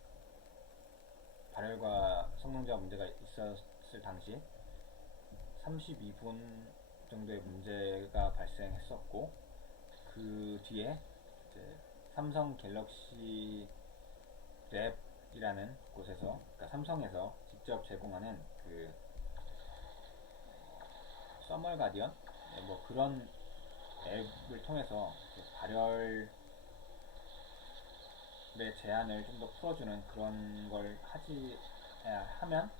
발열과 성능자 문제가 있었을 당시 32분 정도의 문제가 발생했었고, 그 뒤에 이제 삼성 갤럭시 랩이라는 곳에서, 그러니까 삼성에서 직접 제공하는 그 서멀 가디언 뭐 그런 앱을 통해서 발열의 제한을 좀 더 풀어주는 그런 걸 하면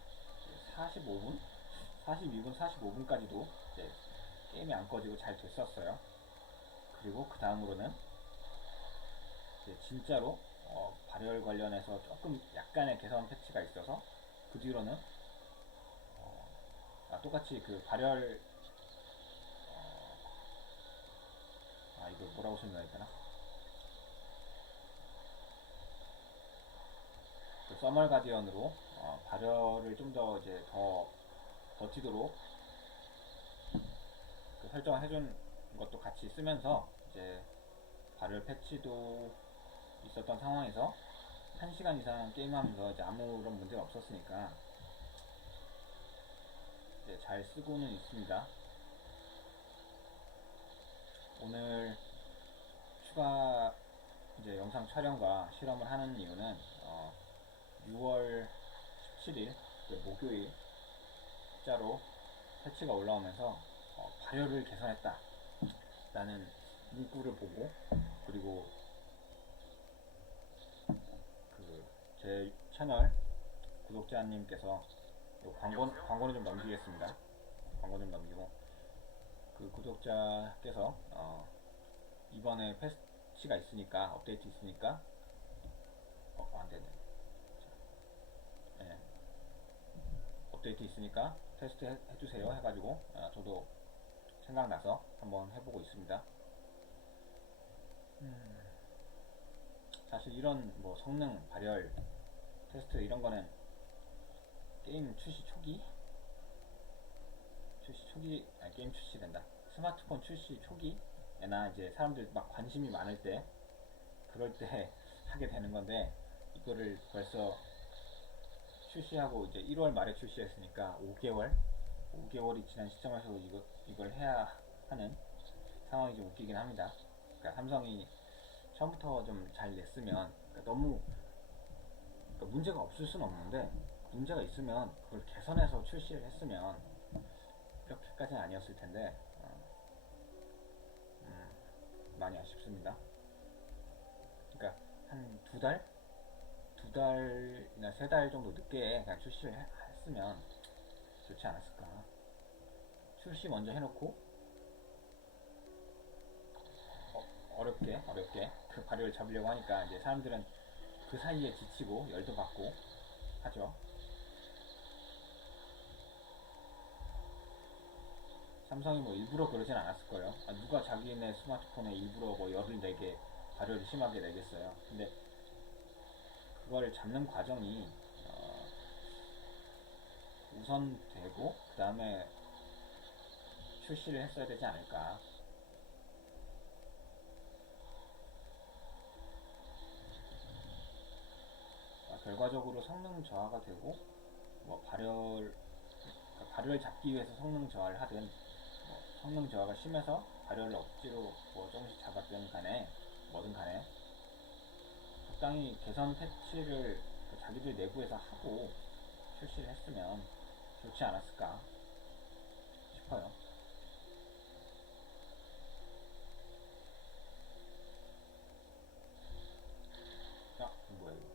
45분, 42분, 45분까지도 이제 게임이 안 꺼지고 잘 됐었어요. 그리고 그 다음으로는 진짜로 발열 관련해서 조금 약간의 개선 패치가 있어서, 그 뒤로는 똑같이 그 발열 이거 뭐라고 설명해야 되나? 그 서멀 가디언으로 발열을 좀 더 이제 더 버티도록 그 설정을 해준 것도 같이 쓰면서 이제 발열 패치도 있었던 상황에서 1시간 이상 게임하면서 이제 아무런 문제가 없었으니까 이제 잘 쓰고는 있습니다. 오늘 추가 이제 영상 촬영과 실험을 하는 이유는 6월 17일 목요일 자로 패치가 올라오면서 발열을 개선했다 라는 문구를 보고, 그리고 그 제 채널 구독자님께서 광고는 좀 넘기겠습니다. 광고 좀 넘기고, 그 구독자께서 이번에 패치가 있으니까, 업데이트 있으니까 안되네. 네. 업데이트 있으니까 테스트 해주세요 해가지고 저도 생각나서 한번 해보고 있습니다. 사실 이런 뭐 성능 발열 테스트 이런 거는 게임 출시 게임 출시된다. 스마트폰 출시 초기에나 이제 사람들 막 관심이 많을 때, 그럴 때 하게 되는 건데, 이거를 벌써 출시하고 이제 1월 말에 출시했으니까 5개월이 지난 시점에서 이걸 해야 하는 상황이 좀 웃기긴 합니다. 그러니까 삼성이 처음부터 좀 잘 냈으면, 그러니까 너무 그러니까 문제가 없을 수는 없는데, 문제가 있으면 그걸 개선해서 출시를 했으면 이렇게까지는 아니었을 텐데 많이 아쉽습니다. 그러니까 한 두 달이나 3달 정도 늦게 그냥 출시를 했으면 좋지 않았을까. 출시 먼저 해놓고 어렵게 그 발효를 잡으려고 하니까 이제 사람들은 그 사이에 지치고 열도 받고 하죠. 삼성이 뭐 일부러 그러진 않았을 거예요. 누가 자기네 스마트폰에 일부러 뭐 열을 내게, 발열을 심하게 내겠어요. 근데 그걸 잡는 과정이 우선 되고 그 다음에 출시를 했어야 되지 않을까. 결과적으로 성능 저하가 되고 뭐 발열을 잡기 위해서 성능 저하를 하든 뭐 성능 저하가 심해서 발열을 억지로 뭐 조금씩 잡았든 간에 뭐든 간에 적당히 개선 패치를 자기들 내부에서 하고 출시를 했으면 좋지 않았을까 싶어요. 아, 뭐야 이거.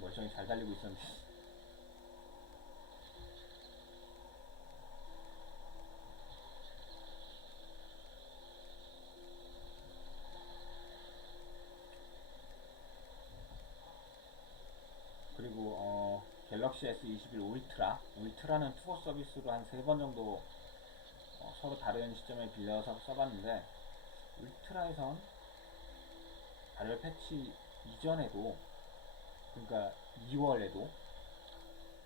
멀쩡히 잘 달리고 있었는데. 그리고 갤럭시 S21 울트라는 투어 서비스로 한 3번 정도 서로 다른 시점에 빌려서 써봤는데, 울트라에선 발열 패치 이전에도, 그러니까 2월에도,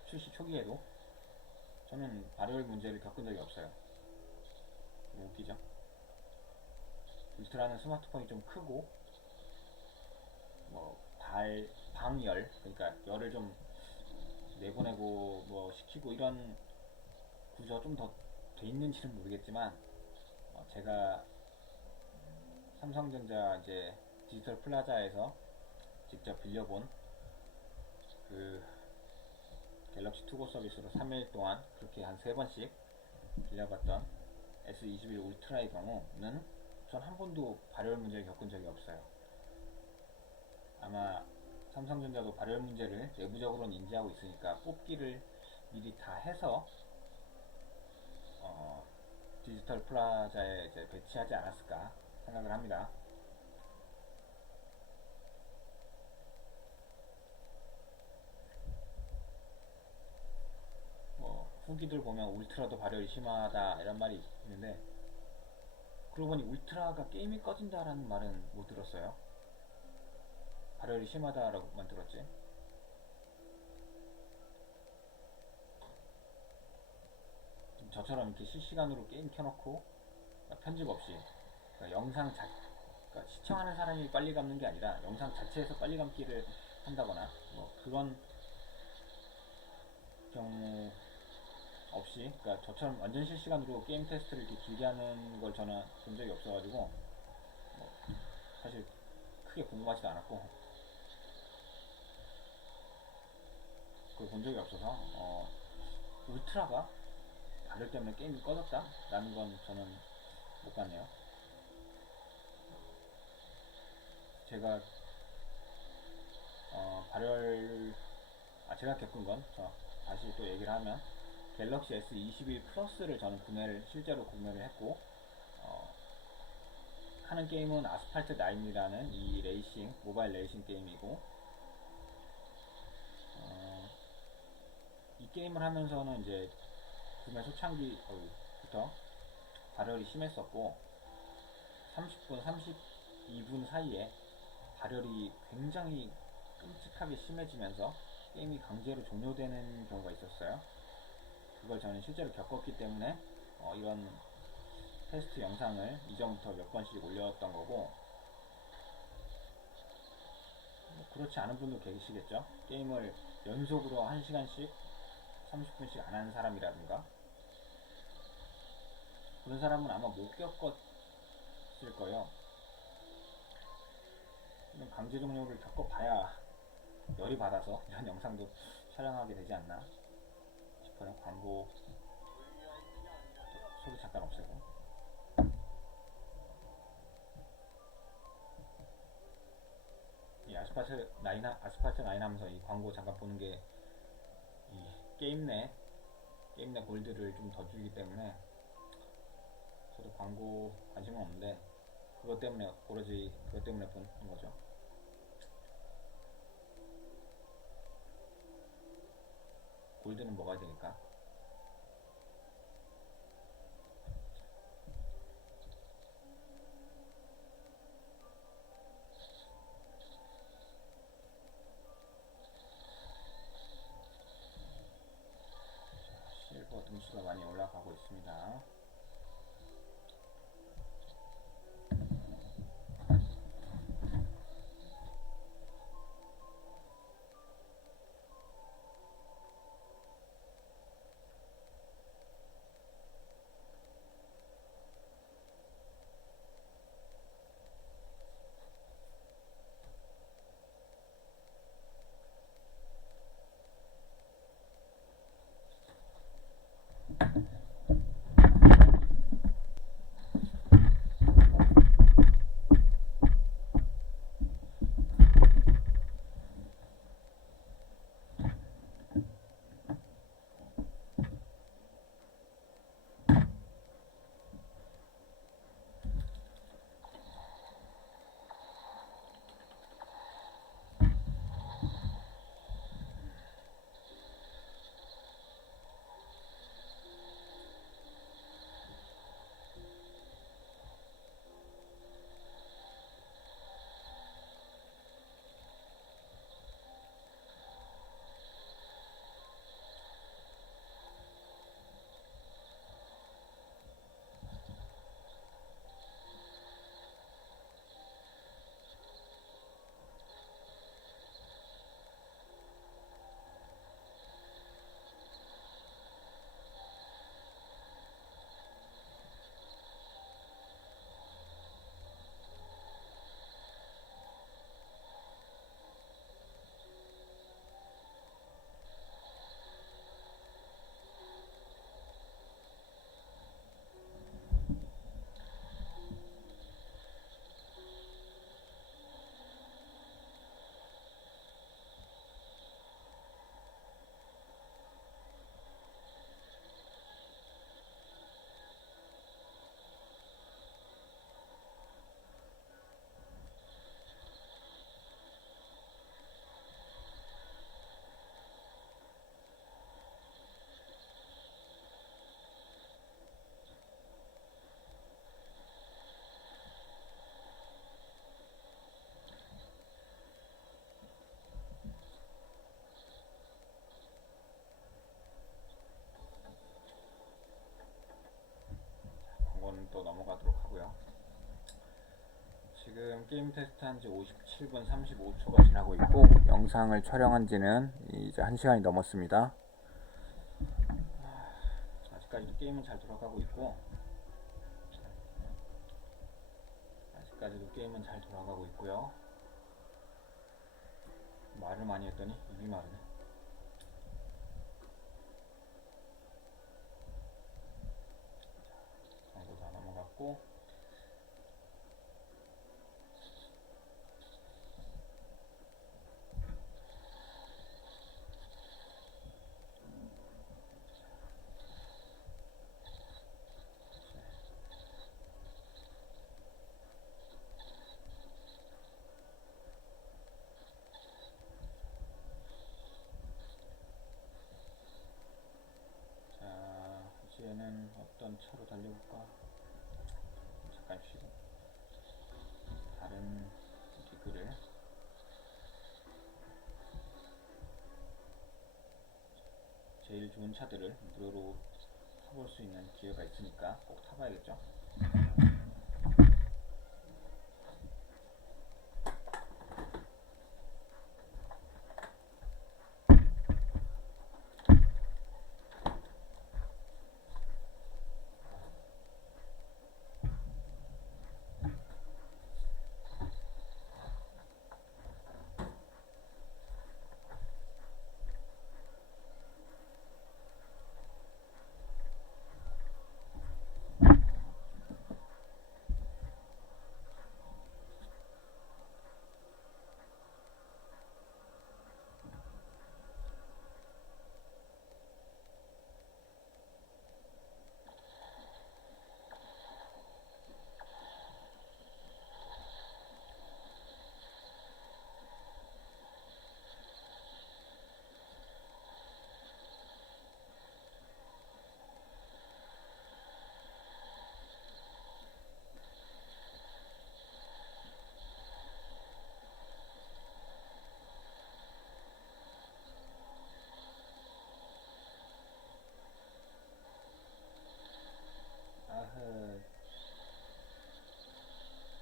출시 초기에도 저는 발열 문제를 겪은 적이 없어요. 좀 웃기죠? 울트라는 스마트폰이 좀 크고 뭐 방열, 그러니까 열을 좀 내보내고 뭐 시키고 이런 구조 좀 더 돼 있는지는 모르겠지만, 제가 삼성전자 이제 디지털 플라자에서 직접 빌려본 그 갤럭시 투고 서비스로 3일 동안 그렇게 한 3번씩 빌려봤던 S21 울트라의 경우는 전 한 번도 발열 문제를 겪은 적이 없어요. 아마 삼성전자도 발열 문제를 내부적으로는 인지하고 있으니까 뽑기를 미리 다 해서 디지털 플라자에 이제 배치하지 않았을까 생각을 합니다. 뭐 후기들 보면 울트라도 발열이 심하다 이런 말이 있는데, 그러고 보니 울트라가 게임이 꺼진다라는 말은 못 들었어요. 발열이 심하다라고만 들었지. 저처럼 이렇게 실시간으로 게임 켜놓고 편집 없이, 그러니까 그러니까 시청하는 사람이 빨리 감는 게 아니라 영상 자체에서 빨리 감기를 한다거나 뭐 그런 경우 없이, 그러니까 저처럼 완전 실시간으로 게임 테스트를 이렇게 길게 하는 걸 저는 본 적이 없어가지고 뭐 사실 크게 궁금하지도 않았고 그걸 본 적이 없어서 울트라가 발열 때문에 게임이 꺼졌다? 라는 건 저는 못 봤네요. 제가 발열 제가 겪은 건 다시 또 얘기를 하면 갤럭시 S21 플러스를 저는 실제로 구매를 했고, 하는 게임은 아스팔트 9이라는 이 모바일 레이싱 게임이고, 이 게임을 하면서는 이제 구매 초창기부터 발열이 심했었고 30분, 32분 사이에 발열이 굉장히 끔찍하게 심해지면서 게임이 강제로 종료되는 경우가 있었어요. 그걸 저는 실제로 겪었기 때문에 이런 테스트 영상을 이전부터 몇 번씩 올렸던 거고, 뭐 그렇지 않은 분도 계시겠죠. 게임을 연속으로 1시간씩 30분씩 안 하는 사람이라든가 그런 사람은 아마 못 겪었을 거예요. 이런 강제 종료를 겪어봐야 열이 받아서 이런 영상도 촬영하게 되지 않나 싶어요. 광고 소리 잠깐 없애고. 이 아스팔트 9 하면서 이 광고 잠깐 보는 게 이 게임 내 골드를 좀 더 주기 때문에 저도 광고 관심은 없는데, 오로지 그것 때문에 보는 거죠. 골드는 먹어야 되니까. 실버 등수가 많이 올라가고 있습니다. 이건 또 넘어가도록 하고요. 지금 게임 테스트 한지 57분 35초가 지나고 있고, 영상을 촬영한 지는 이제 1시간이 넘었습니다. 아직까지도 게임은 잘 돌아가고 있고, 말을 많이 했더니 입이 마르네. 광고 다 넘어갔고, 이제는 어떤 차로 달려볼까? 잠깐 쉬고 다른 리그를 제일 좋은 차들을 무료로 타볼 수 있는 기회가 있으니까 꼭 타봐야겠죠.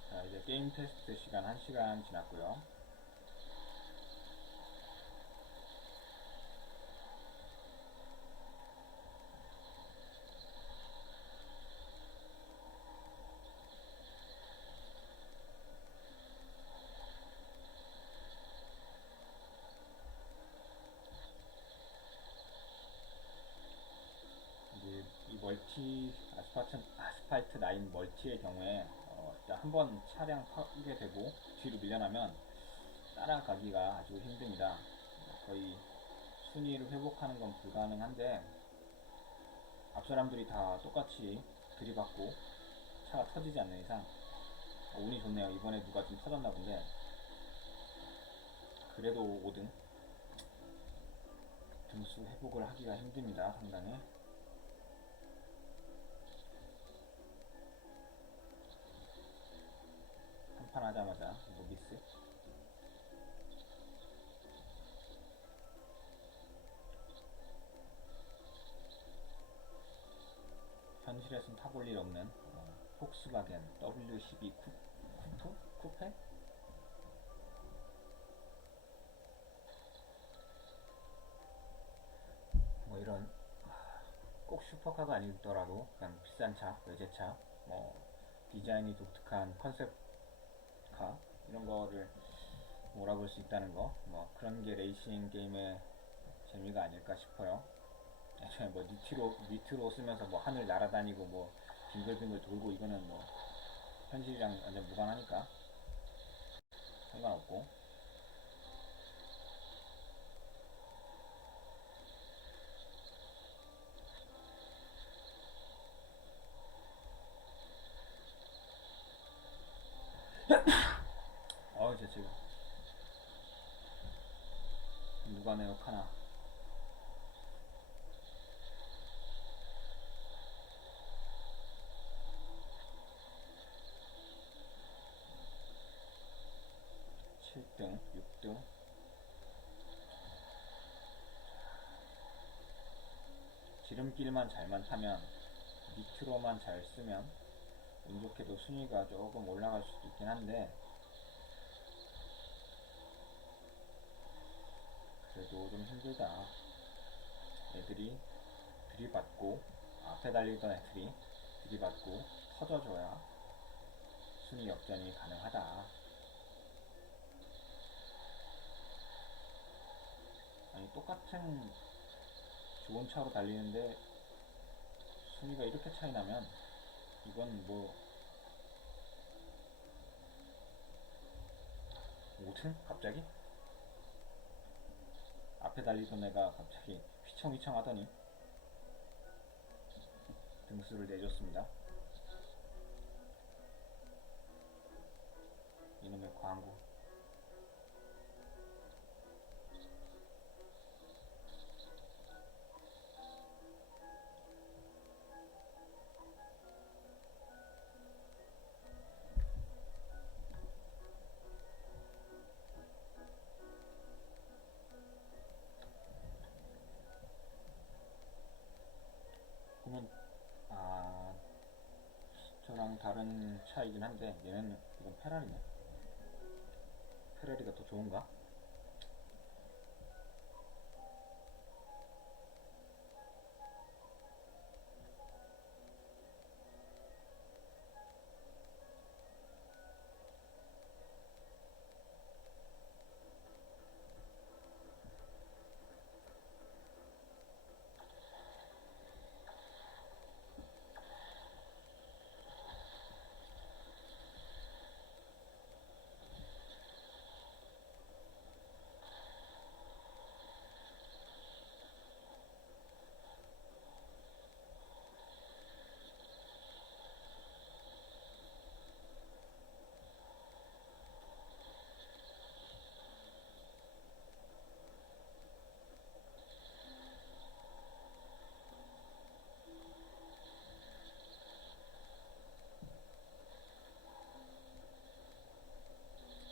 자, 이제 게임 테스트 시간 1시간 지났고요. 이제 이 멀티 아스팔트 9 멀티의 경우에 일단 한번 차량 타게 되고 뒤로 밀려나면 따라가기가 아주 힘듭니다. 거의 순위를 회복하는 건 불가능한데, 앞 사람들이 다 똑같이 들이받고 차가 터지지 않는 이상 운이 좋네요. 이번에 누가 좀 터졌나 본데 그래도 5등. 등수 회복을 하기가 힘듭니다. 상당히. 한판 하자마자 노비스. 현실에선 타볼 일 없는 폭스바겐 W12 쿠페? 뭐 이런, 꼭 슈퍼카가 아니더라도 그냥 비싼 차, 외제차, 뭐 디자인이 독특한 컨셉카, 이런 거를 몰아볼 수 있다는 거, 뭐 그런 게 레이싱 게임의 재미가 아닐까 싶어요. 뭐 니트로 쓰면서 뭐 하늘 날아다니고 뭐 빙글빙글 돌고, 이거는 뭐 현실이랑 완전 무관하니까 상관없고. 이제 지금 누가 내 욕하나. (7등) (6등) 지름길만 잘만 타면, 니트로만 잘 쓰면 운 좋게도 순위가 조금 올라갈 수도 있긴 한데 그래도 좀 힘들다. 애들이 들이받고 앞에 달리던 애들이 들이받고 터져줘야 순위 역전이 가능하다. 아니 똑같은 좋은 차로 달리는데 순위가 이렇게 차이 나면 이건 뭐 5등? 갑자기? 앞에 달리던 애가 갑자기 휘청휘청 하더니 등수를 내줬습니다. 이놈의 광고. 보면 저랑 다른 차이긴 한데 얘는 이건 페라리네. 페라리가 더 좋은가?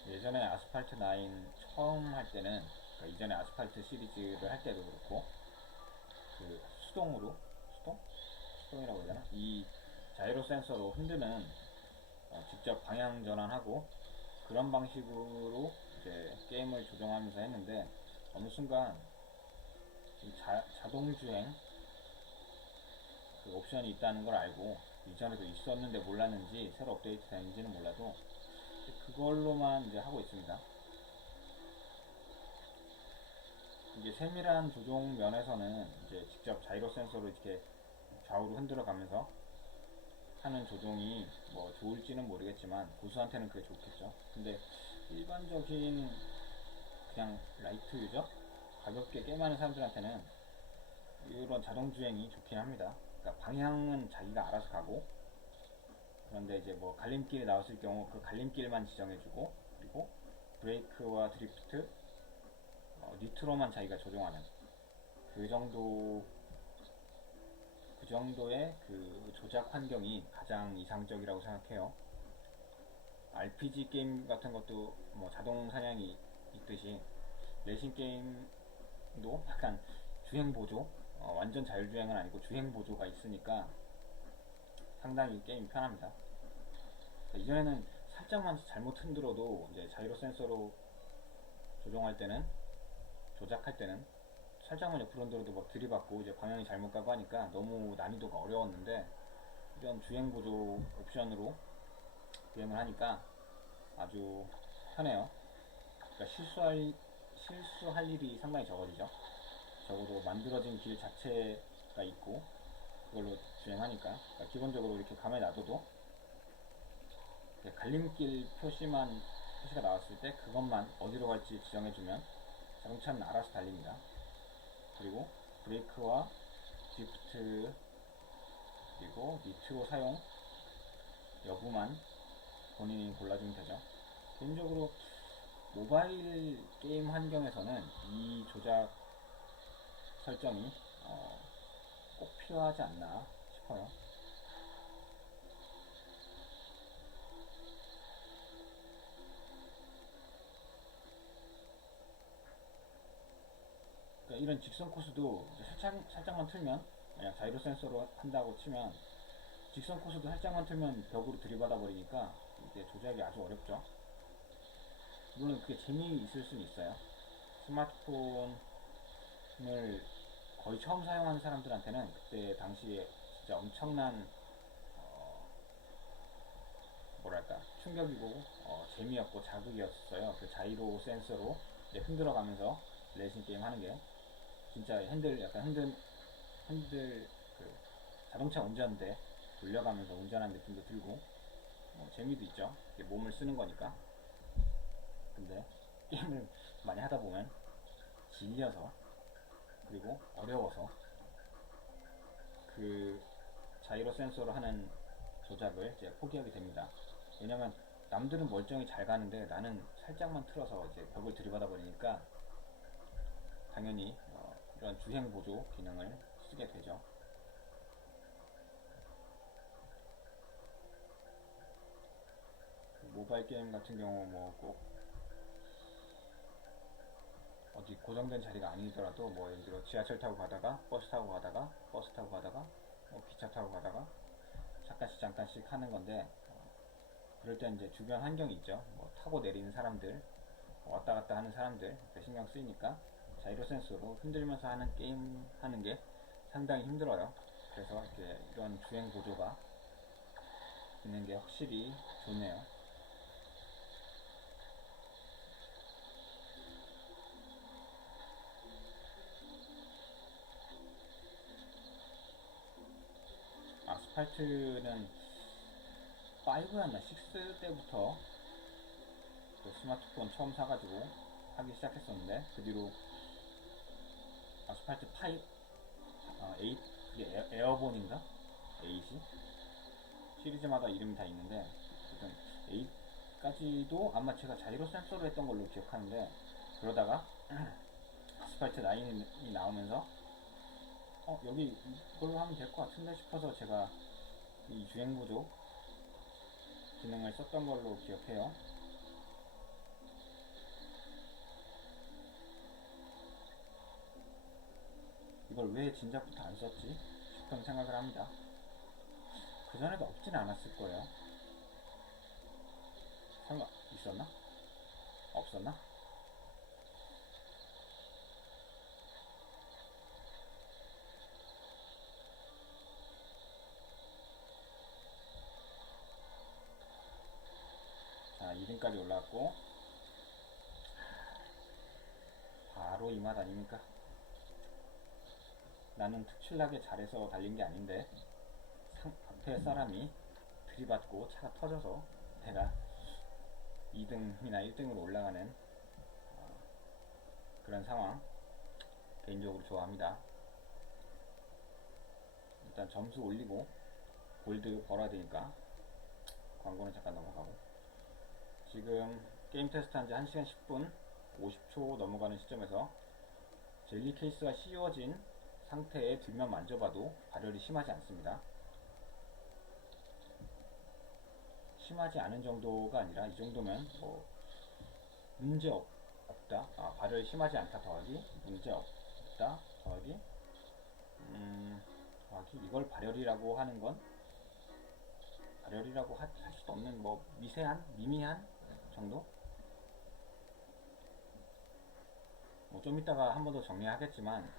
예전에 아스팔트 9 처음 할 때는, 그러니까 이전에 아스팔트 시리즈를 할 때도 그렇고, 그 수동으로, 수동이라고 해야 되나? 이 자이로 센서로 흔드는 직접 방향 전환하고 그런 방식으로 이제 게임을 조정하면서 했는데 어느 순간 이 자동 주행 그 옵션이 있다는 걸 알고 이전에도 있었는데 몰랐는지 새로 업데이트 되는지는 몰라도 그걸로만 이제 하고 있습니다. 이게 세밀한 조종 면에서는 이제 직접 자이로 센서로 이렇게 좌우로 흔들어 가면서 하는 조종이 뭐 좋을지는 모르겠지만 고수한테는 그게 좋겠죠. 근데 일반적인 그냥 라이트 유저 가볍게 게임하는 사람들한테는 이런 자동 주행이 좋긴 합니다. 그러니까 방향은 자기가 알아서 가고 그런데 이제 뭐 갈림길이 나왔을 경우 그 갈림길만 지정해주고 그리고 브레이크와 드리프트 니트로만 자기가 조종하는 그 정도 그 정도의 그 조작 환경이 가장 이상적이라고 생각해요. RPG 게임 같은 것도 뭐 자동 사냥이 있듯이 레이싱 게임도 약간 주행 보조, 완전 자율주행은 아니고 주행 보조가 있으니까 상당히 게임이 편합니다. 이전에는 살짝만 잘못 흔들어도 이제 자이로 센서로 조종할 때는 조작할 때는 살짝만 옆으로 흔들어도 막 들이받고 이제 방향이 잘못 가고 하니까 너무 난이도가 어려웠는데 이런 주행 보조 옵션으로 게임을 하니까 아주 편해요. 그러니까 실수할 일이 상당히 적어지죠. 적어도 만들어진 길 자체가 있고 그걸로 주행하니까 그러니까 기본적으로 이렇게 가만히 놔둬도 갈림길 표시가 나왔을 때 그것만 어디로 갈지 지정해주면 자동차는 알아서 달립니다. 그리고 브레이크와 드리프트 그리고 니트로 사용 여부만 본인이 골라주면 되죠. 개인적으로 모바일 게임 환경에서는 이 조작 설정이 꼭 필요하지 않나 싶어요. 그러니까 이런 직선 코스도 살짝만 틀면 만약 자이로 센서로 한다고 치면 직선 코스도 살짝만 틀면 벽으로 들이받아 버리니까 이게 조작이 아주 어렵죠. 물론 그게 재미있을 수는 있어요. 스마트폰을 거의 처음 사용하는 사람들한테는 그때 당시에 진짜 엄청난 뭐랄까 충격이고 재미였고 자극이었어요. 그 자이로 센서로 이제 흔들어가면서 레이싱 게임 하는 게 진짜 약간 핸들 그 자동차 운전대 돌려가면서 운전하는 느낌도 들고 재미도 있죠. 몸을 쓰는 거니까. 근데 게임을 많이 하다 보면 질려서 그리고 어려워서 그 자이로 센서로 하는 조작을 이제 포기하게 됩니다. 왜냐면 남들은 멀쩡히 잘 가는데 나는 살짝만 틀어서 이제 벽을 들이받아 버리니까 당연히 이런 주행 보조 기능을 쓰게 되죠. 그 모바일 게임 같은 경우 뭐 꼭 어디 고정된 자리가 아니더라도 뭐 예를 들어 지하철 타고 가다가 버스 타고 가다가 기차 타고 가다가 잠깐씩 하는 건데 그럴 때 이제 주변 환경이 있죠. 뭐 타고 내리는 사람들, 왔다 갔다 하는 사람들 신경 쓰이니까 자이로 센서로 흔들면서 하는 게임 하는 게 상당히 힘들어요. 그래서 이런 주행 보조가 있는 게 확실히 좋네요. 아스팔트는 5였나 6 때부터 또 스마트폰 처음 사가지고 하기 시작했었는데 그 뒤로 아스팔트 5, 8, 에어본인가? 8이 시리즈마다 이름이 다 있는데 일단 8까지도 아마 제가 자이로 센서로 했던 걸로 기억하는데 그러다가 아스팔트 9이 나오면서 여기 이걸로 하면 될 것 같은데 싶어서 제가 이 주행보조 기능을 썼던 걸로 기억해요. 이걸 왜 진작부터 안 썼지 싶은 생각을 합니다. 그전에도 없진 않았을 거예요. 설마 있었나? 없었나? 자, 2등까지 올라왔고 바로 이 맛 아닙니까? 나는 특출나게 잘해서 달린 게 아닌데 앞에 사람이 들이받고 차가 터져서 내가 2등이나 1등으로 올라가는 그런 상황 개인적으로 좋아합니다. 일단 점수 올리고 골드 벌어야 되니까 광고는 잠깐 넘어가고 지금 게임 테스트 한지 1시간 10분 50초 넘어가는 시점에서 젤리 케이스가 씌워진 상태의 뒷면 만져봐도 발열이 심하지 않습니다. 심하지 않은 정도가 아니라 이 정도면 뭐 문제 없다. 발열이 심하지 않다 더하기 문제 없다 더하기 더하기 이걸 발열이라고 하는 건 발열이라고 할 수도 없는 뭐 미미한 정도? 뭐 좀 이따가 한 번 더 정리하겠지만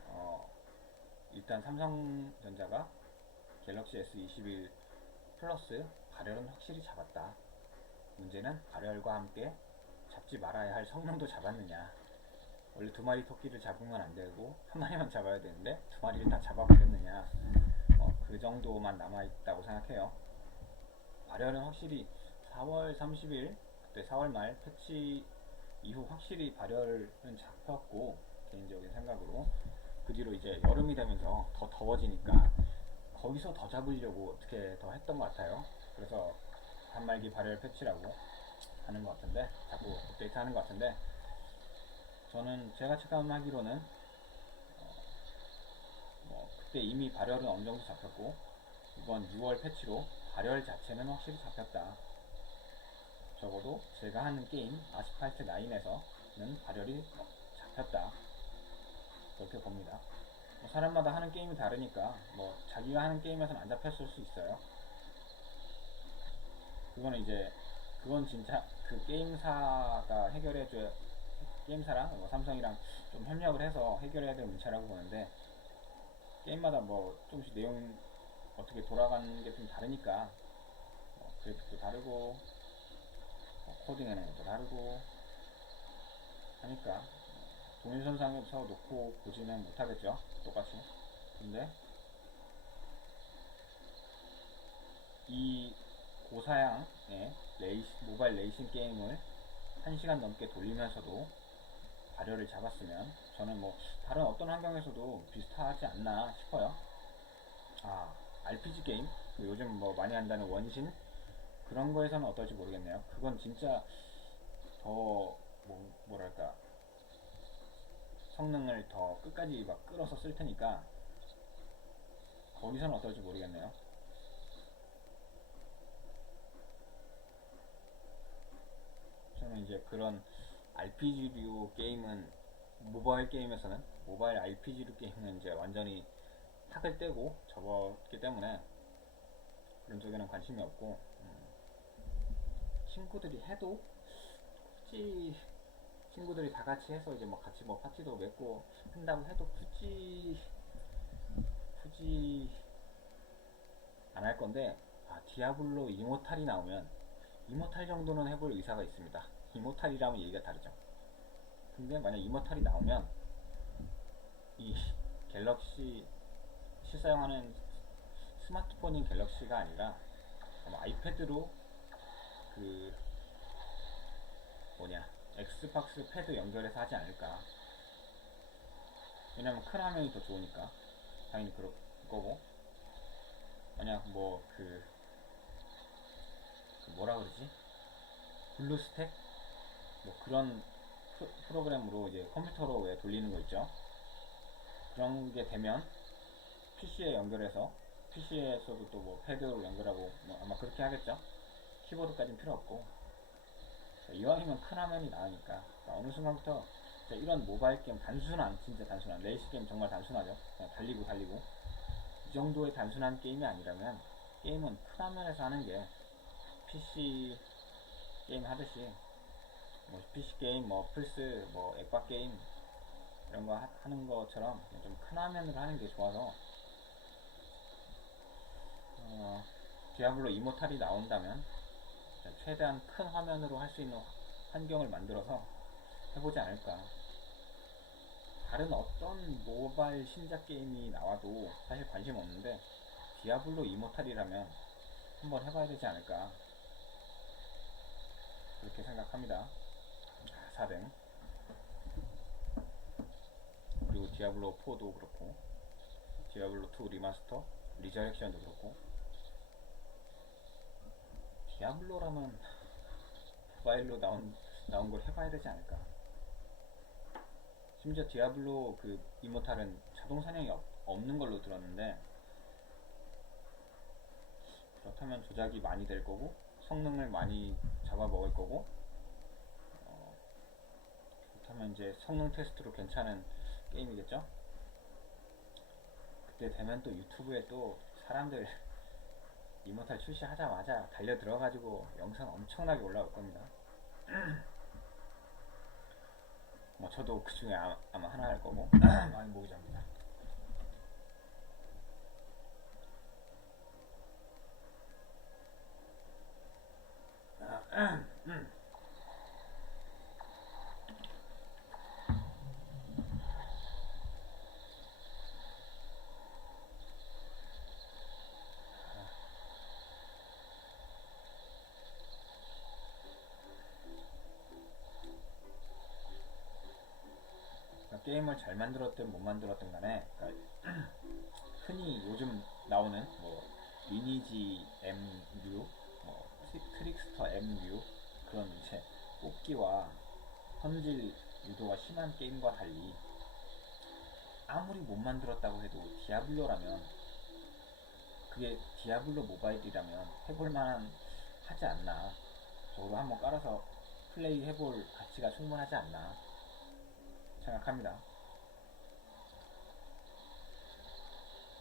일단 삼성전자가 갤럭시 S21 플러스 발열은 확실히 잡았다. 문제는 발열과 함께 잡지 말아야 할 성능도 잡았느냐. 원래 2마리 토끼를 잡으면 안 되고 한 마리만 잡아야 되는데 2마리를 다 잡아버렸느냐. 그 정도만 남아있다고 생각해요. 발열은 확실히 4월 30일 그때 4월 말 패치 이후 확실히 발열은 잡혔고 개인적인 생각으로 그 뒤로 이제 여름이 되면서 더 더워지니까 거기서 더 잡으려고 어떻게 더 했던 것 같아요. 그래서 단말기 발열 패치라고 하는 것 같은데 자꾸 업데이트 하는 것 같은데 저는 제가 체감하기로는 그때 이미 발열은 어느 정도 잡혔고 이번 6월 패치로 발열 자체는 확실히 잡혔다. 적어도 제가 하는 게임 아스팔트 9에서는 발열이 잡혔다. 그렇게 봅니다. 사람마다 하는 게임이 다르니까 자기가 하는 게임에서는 안 잡혔을 수 있어요. 그거는 이제 그건 진짜 그 게임사가 해결해줘야, 게임사랑 뭐 삼성이랑 좀 협력을 해서 해결해야 될 문제라고 보는데, 게임마다 뭐 조금씩 내용 어떻게 돌아가는 게 좀 다르니까, 뭐 그래픽도 다르고 뭐 코딩하는 것도 다르고 하니까 동일선상에서 놓고 보지는 못하겠죠, 똑같이. 근데 이 고사양의 모바일 레이싱 게임을 1시간 넘게 돌리면서도 발열을 잡았으면 저는 뭐 다른 어떤 환경에서도 비슷하지 않나 싶어요. 아, RPG 게임, 그 요즘 뭐 많이 한다는 원신, 그런 거에서는 어떨지 모르겠네요. 그건 진짜 더 뭐랄까, 성능을 더 끝까지 막 끌어서 쓸 테니까 거기서는 어떨지 모르겠네요. 저는 이제 그런 RPG류 게임은, 모바일 RPG류 게임은 이제 완전히 탁을 떼고 접었기 때문에 그런 쪽에는 관심이 없고, 친구들이 해도 굳이, 친구들이 다 같이 해서 이제 뭐 같이 뭐 파티도 맺고 한다고 해도 굳이 안 할 건데, 아, 디아블로 이모탈이 나오면 이모탈 정도는 해볼 의사가 있습니다. 이모탈이라면 얘기가 다르죠. 근데 만약 이모탈이 나오면 이 갤럭시, 실사용하는 스마트폰인 갤럭시가 아니라 아마 아이패드로 그 뭐냐, 엑스박스 패드 연결해서 하지 않을까. 왜냐면 큰 화면이 더 좋으니까 당연히 그럴 거고, 만약 뭐 그 뭐라 그러지, 블루스택 뭐 그런 프로그램으로 이제 컴퓨터로 왜 돌리는 거 있죠. 그런 게 되면 PC에 연결해서, PC에서도 또 뭐 패드로 연결하고 뭐 아마 그렇게 하겠죠. 키보드까지는 필요 없고, 이왕이면 큰 화면이 나으니까. 그러니까 어느 순간부터 이런 모바일 게임, 진짜 단순한 레이스 게임, 정말 단순하죠. 그냥 달리고 달리고 이 정도의 단순한 게임이 아니라면, 게임은 큰 화면에서 하는 게 PC 게임 하듯이, 뭐 PC 게임, 뭐 플스, 뭐 엑박 게임 이런 거 하는 것처럼 좀 큰 화면으로 하는 게 좋아서, 디아블로 이모탈이 나온다면 최대한 큰 화면으로 할 수 있는 환경을 만들어서 해보지 않을까. 다른 어떤 모바일 신작 게임이 나와도 사실 관심 없는데, 디아블로 이모탈이라면 한번 해봐야 되지 않을까, 그렇게 생각합니다. 4등. 그리고 디아블로 4도 그렇고, 디아블로 2 리마스터, 리저렉션도 그렇고, 디아블로라면 모바일로 나온 걸 해봐야 되지 않을까. 심지어 디아블로 그 이모탈은 자동 사냥이 없는 걸로 들었는데, 그렇다면 조작이 많이 될 거고 성능을 많이 잡아먹을 거고, 그렇다면 이제 성능 테스트로 괜찮은 게임이겠죠. 그때 되면 또 유튜브에 또 사람들 이모탈 출시하자마자 달려 들어가지고 영상 엄청나게 올라올 겁니다. 뭐 저도 그 중에 아마 하나 할 거고. 많이 목이 잡니다. 그러니까 게임을 잘 만들었든 못 만들었든 간에, 그러니까 흔히 요즘 나오는 뭐 리니지 M류, 뭐 트릭스터 M류, 그런 이제 뽑기와 현질 유도가 심한 게임과 달리, 아무리 못 만들었다고 해도 디아블로라면, 그게 디아블로 모바일이라면 해볼만한 하지 않나. 적어도 한번 깔아서 플레이 해볼 가치가 충분하지 않나 생각합니다.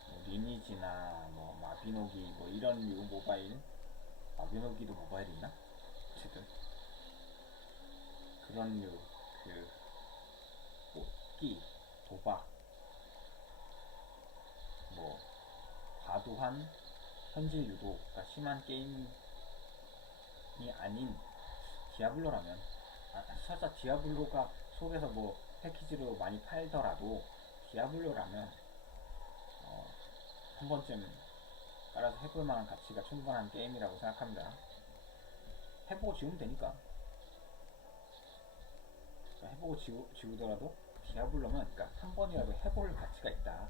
뭐 리니지나 뭐 마비노기 뭐 이런 류 모바일, 마비노기도 모바일 있나? 어쨌든 그런 류 그 뽑기, 도박, 뭐 과도한 현질 유도가 심한 게임이 아닌 디아블로라면, 설사 디아블로가 속에서 뭐 패키지로 많이 팔더라도 디아블로라면 한 번쯤 깔아서 해볼 만한 가치가 충분한 게임이라고 생각합니다. 해보고 지우면 되니까. 그러니까 해보고 지우더라도 디아블로면, 그러니까 한 번이라도 해볼 가치가 있다.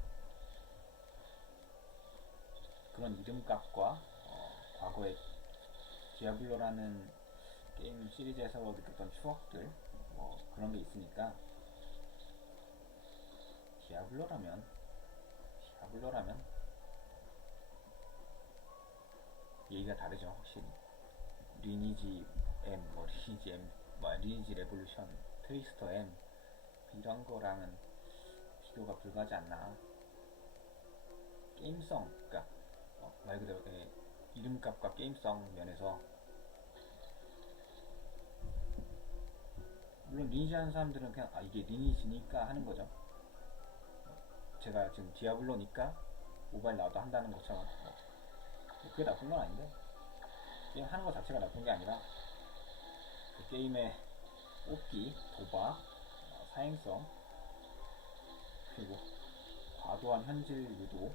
그런 이름값과 과거에 디아블로라는 게임 시리즈에서 느꼈던 추억들, 뭐 그런 게 있으니까 디아블로라면 얘기가 다르죠, 확실히. 리니지 M, 리니지 M, 리니지 레볼루션, 트위스터 M 이런 거랑은 비교가 불가하지 않나. 게임성, 그러니까 말 그대로 이름값과 게임성 면에서, 물론 리니지 하는 사람들은 그냥 이게 리니지니까 하는 거죠. 제가 지금 디아블로니까 모바일 나와도 한다는 것처럼 그게 나쁜 건 아닌데, 게임 하는 것 자체가 나쁜 게 아니라 그 게임의 뽑기, 도박, 사행성, 그리고 과도한 현질 유도,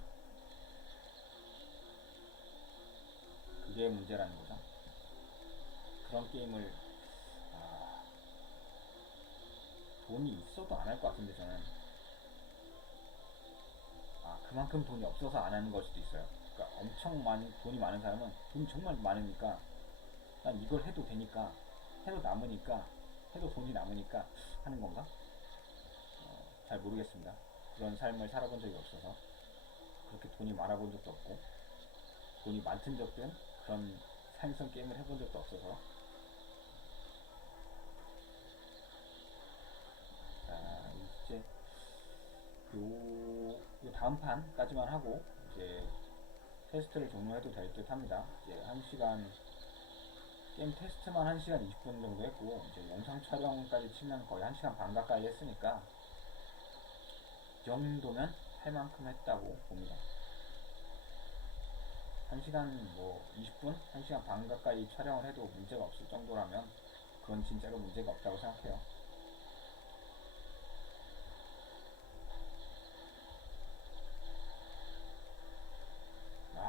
그게 문제라는 거죠. 그런 게임을 돈이 있어도 안 할 것 같은데, 저는 그만큼 돈이 없어서 안 하는 걸 수도 있어요. 그러니까 엄청 돈이 많은 사람은 돈이 정말 많으니까 난 이걸 해도 되니까, 해도 남으니까, 해도 돈이 남으니까 하는 건가? 잘 모르겠습니다. 그런 삶을 살아본 적이 없어서, 그렇게 돈이 많아본 적도 없고, 돈이 많든 적든 그런 사행성 게임을 해본 적도 없어서. 자, 이제 요 다음 판까지만 하고 이제 테스트를 종료해도 될 듯 합니다. 이제 1시간, 게임 테스트만 1시간 20분 정도 했고, 이제 영상 촬영까지 치면 거의 1시간 반 가까이 했으니까 이 정도면 할 만큼 했다고 봅니다. 1시간 20분? 1시간 반 가까이 촬영을 해도 문제가 없을 정도라면 그건 진짜로 문제가 없다고 생각해요.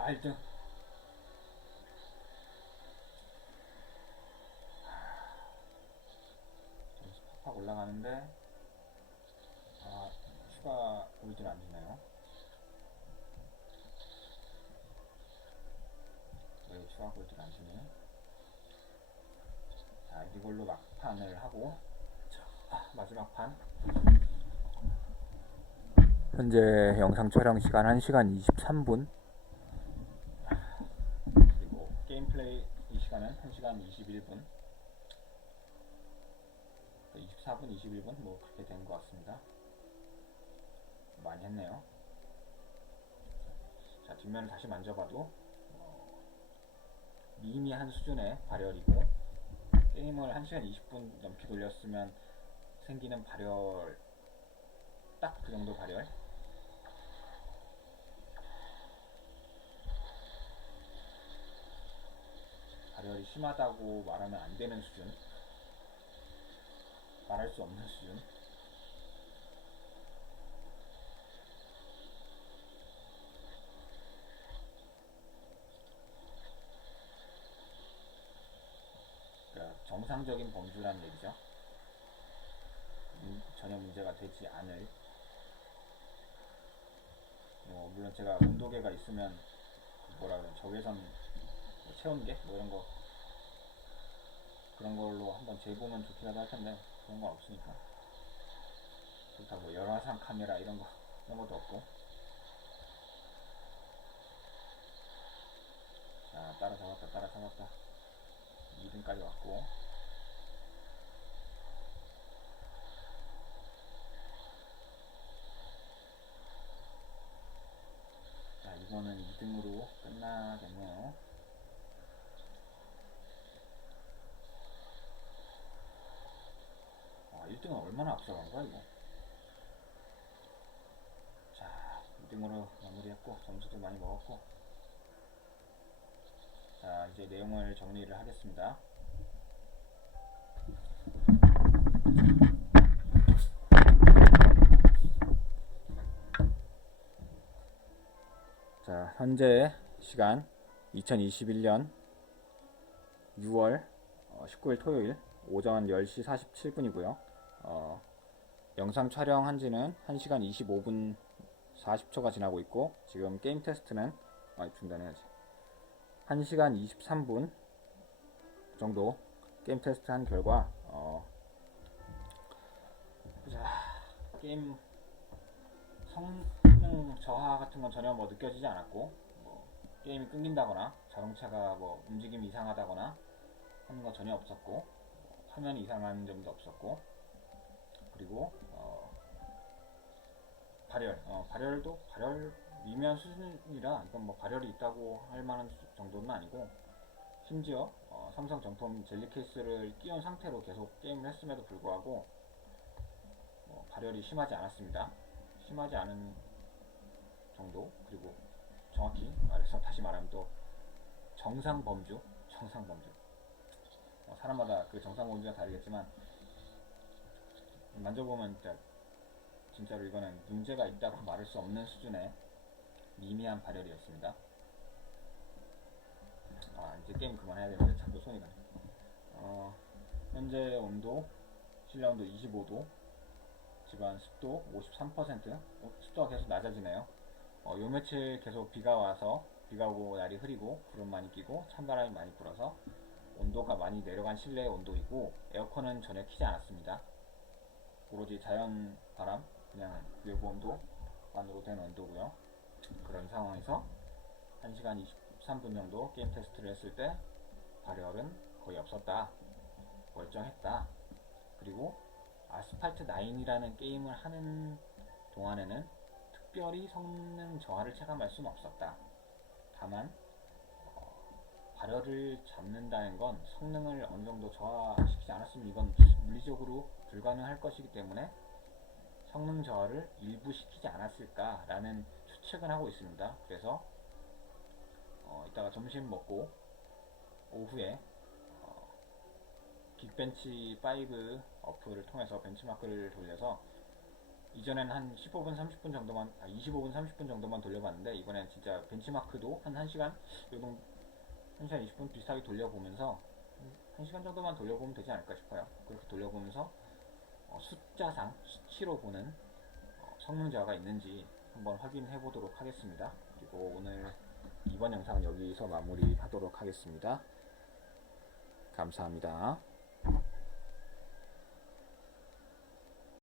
1등! 점수 팍팍 올라가는데 추가 골드를 안 주나요? 왜 추가 골드를 안 주니? 자, 이걸로 막판을 하고, 마지막 판. 현재 영상 촬영 시간 1시간 23분, 그리고 게임 플레이 이 시간은 1시간 21분, 24분, 21분 뭐 그렇게 된 것 같습니다. 많이 했네요. 자, 뒷면을 다시 만져봐도 미미한 수준의 발열이고, 게임을 1시간 20분 넘게 돌렸으면 생기는 발열, 딱 그 정도 발열. 발열이 심하다고 말하면 안 되는 수준, 말할 수 없는 수준. 그러니까 정상적인 범주라는 얘기죠. 전혀 문제가 되지 않을. 물론 제가 온도계가 있으면 적외선 체온계 이런 거, 그런 걸로 한번 재보면 좋기라도 할 텐데 그런 건 없으니까. 그렇다고 열화상 카메라 이런 것도 없고. 자, 따라잡았다. 2등까지 왔고, 자, 이거는 2등으로 끝나겠네요. 얼마나 앞서간 거야 이거. 자, 2등으로 마무리했고 점수도 많이 먹었고. 자, 이제 내용을 정리를 하겠습니다. 자, 현재 시간 2021년 6월 19일 토요일 오전 10시 47분이고요. 영상 촬영한 지는 1시간 25분 40초가 지나고 있고, 지금 게임 테스트는 중단해야지. 1시간 23분 정도 게임 테스트 한 결과 게임 성능 저하 같은 건 전혀 느껴지지 않았고, 게임이 끊긴다거나 자동차가 움직임이 이상하다거나 하는 건 전혀 없었고, 화면이 이상한 점도 없었고, 그리고 발열도 미미한 수준이라 이건 발열이 있다고 할 만한 정도는 아니고, 심지어 삼성 정품 젤리 케이스를 끼운 상태로 계속 게임을 했음에도 불구하고 발열이 심하지 않았습니다. 심하지 않은 정도. 그리고 정확히 말해서 다시 말하면 또 정상 범주. 사람마다 그 정상 범주가 다르겠지만 만져보면 진짜로 이거는 문제가 있다고 말할 수 없는 수준의 미미한 발열이었습니다. 이제 게임 그만해야 되는데 자꾸 손이 가네. 현재 온도, 실내 온도 25도, 집안 습도 53%. 습도가 계속 낮아지네요. 요 며칠 계속 비가 오고 날이 흐리고 구름 많이 끼고 찬바람이 많이 불어서 온도가 많이 내려간 실내 온도이고, 에어컨은 전혀 키지 않았습니다. 오로지 자연 바람, 그냥 외부 온도만으로 된 온도고요. 그런 상황에서 1시간 23분 정도 게임 테스트를 했을 때 발열은 거의 없었다, 멀쩡했다. 그리고 아스팔트 9이라는 게임을 하는 동안에는 특별히 성능 저하를 체감할 수는 없었다. 다만 발열을 잡는다는 건 성능을 어느 정도 저하시키지 않았으면 이건 물리적으로 불가능할 것이기 때문에 성능 저하를 일부 시키지 않았을까라는 추측은 하고 있습니다. 그래서 이따가 점심 먹고 오후에 긱벤치 5 어플을 통해서 벤치마크를 돌려서, 이전에는 한 15분 30분 정도만 25분 30분 정도만 돌려봤는데, 이번엔 진짜 벤치마크도 한 1시간 20분 비슷하게 돌려보면서 1시간 정도만 돌려보면 되지 않을까 싶어요. 그렇게 돌려보면서 수치로 보는 성능 저하가 있는지 한번 확인해 보도록 하겠습니다. 그리고 오늘 이번 영상은 여기서 마무리하도록 하겠습니다. 감사합니다.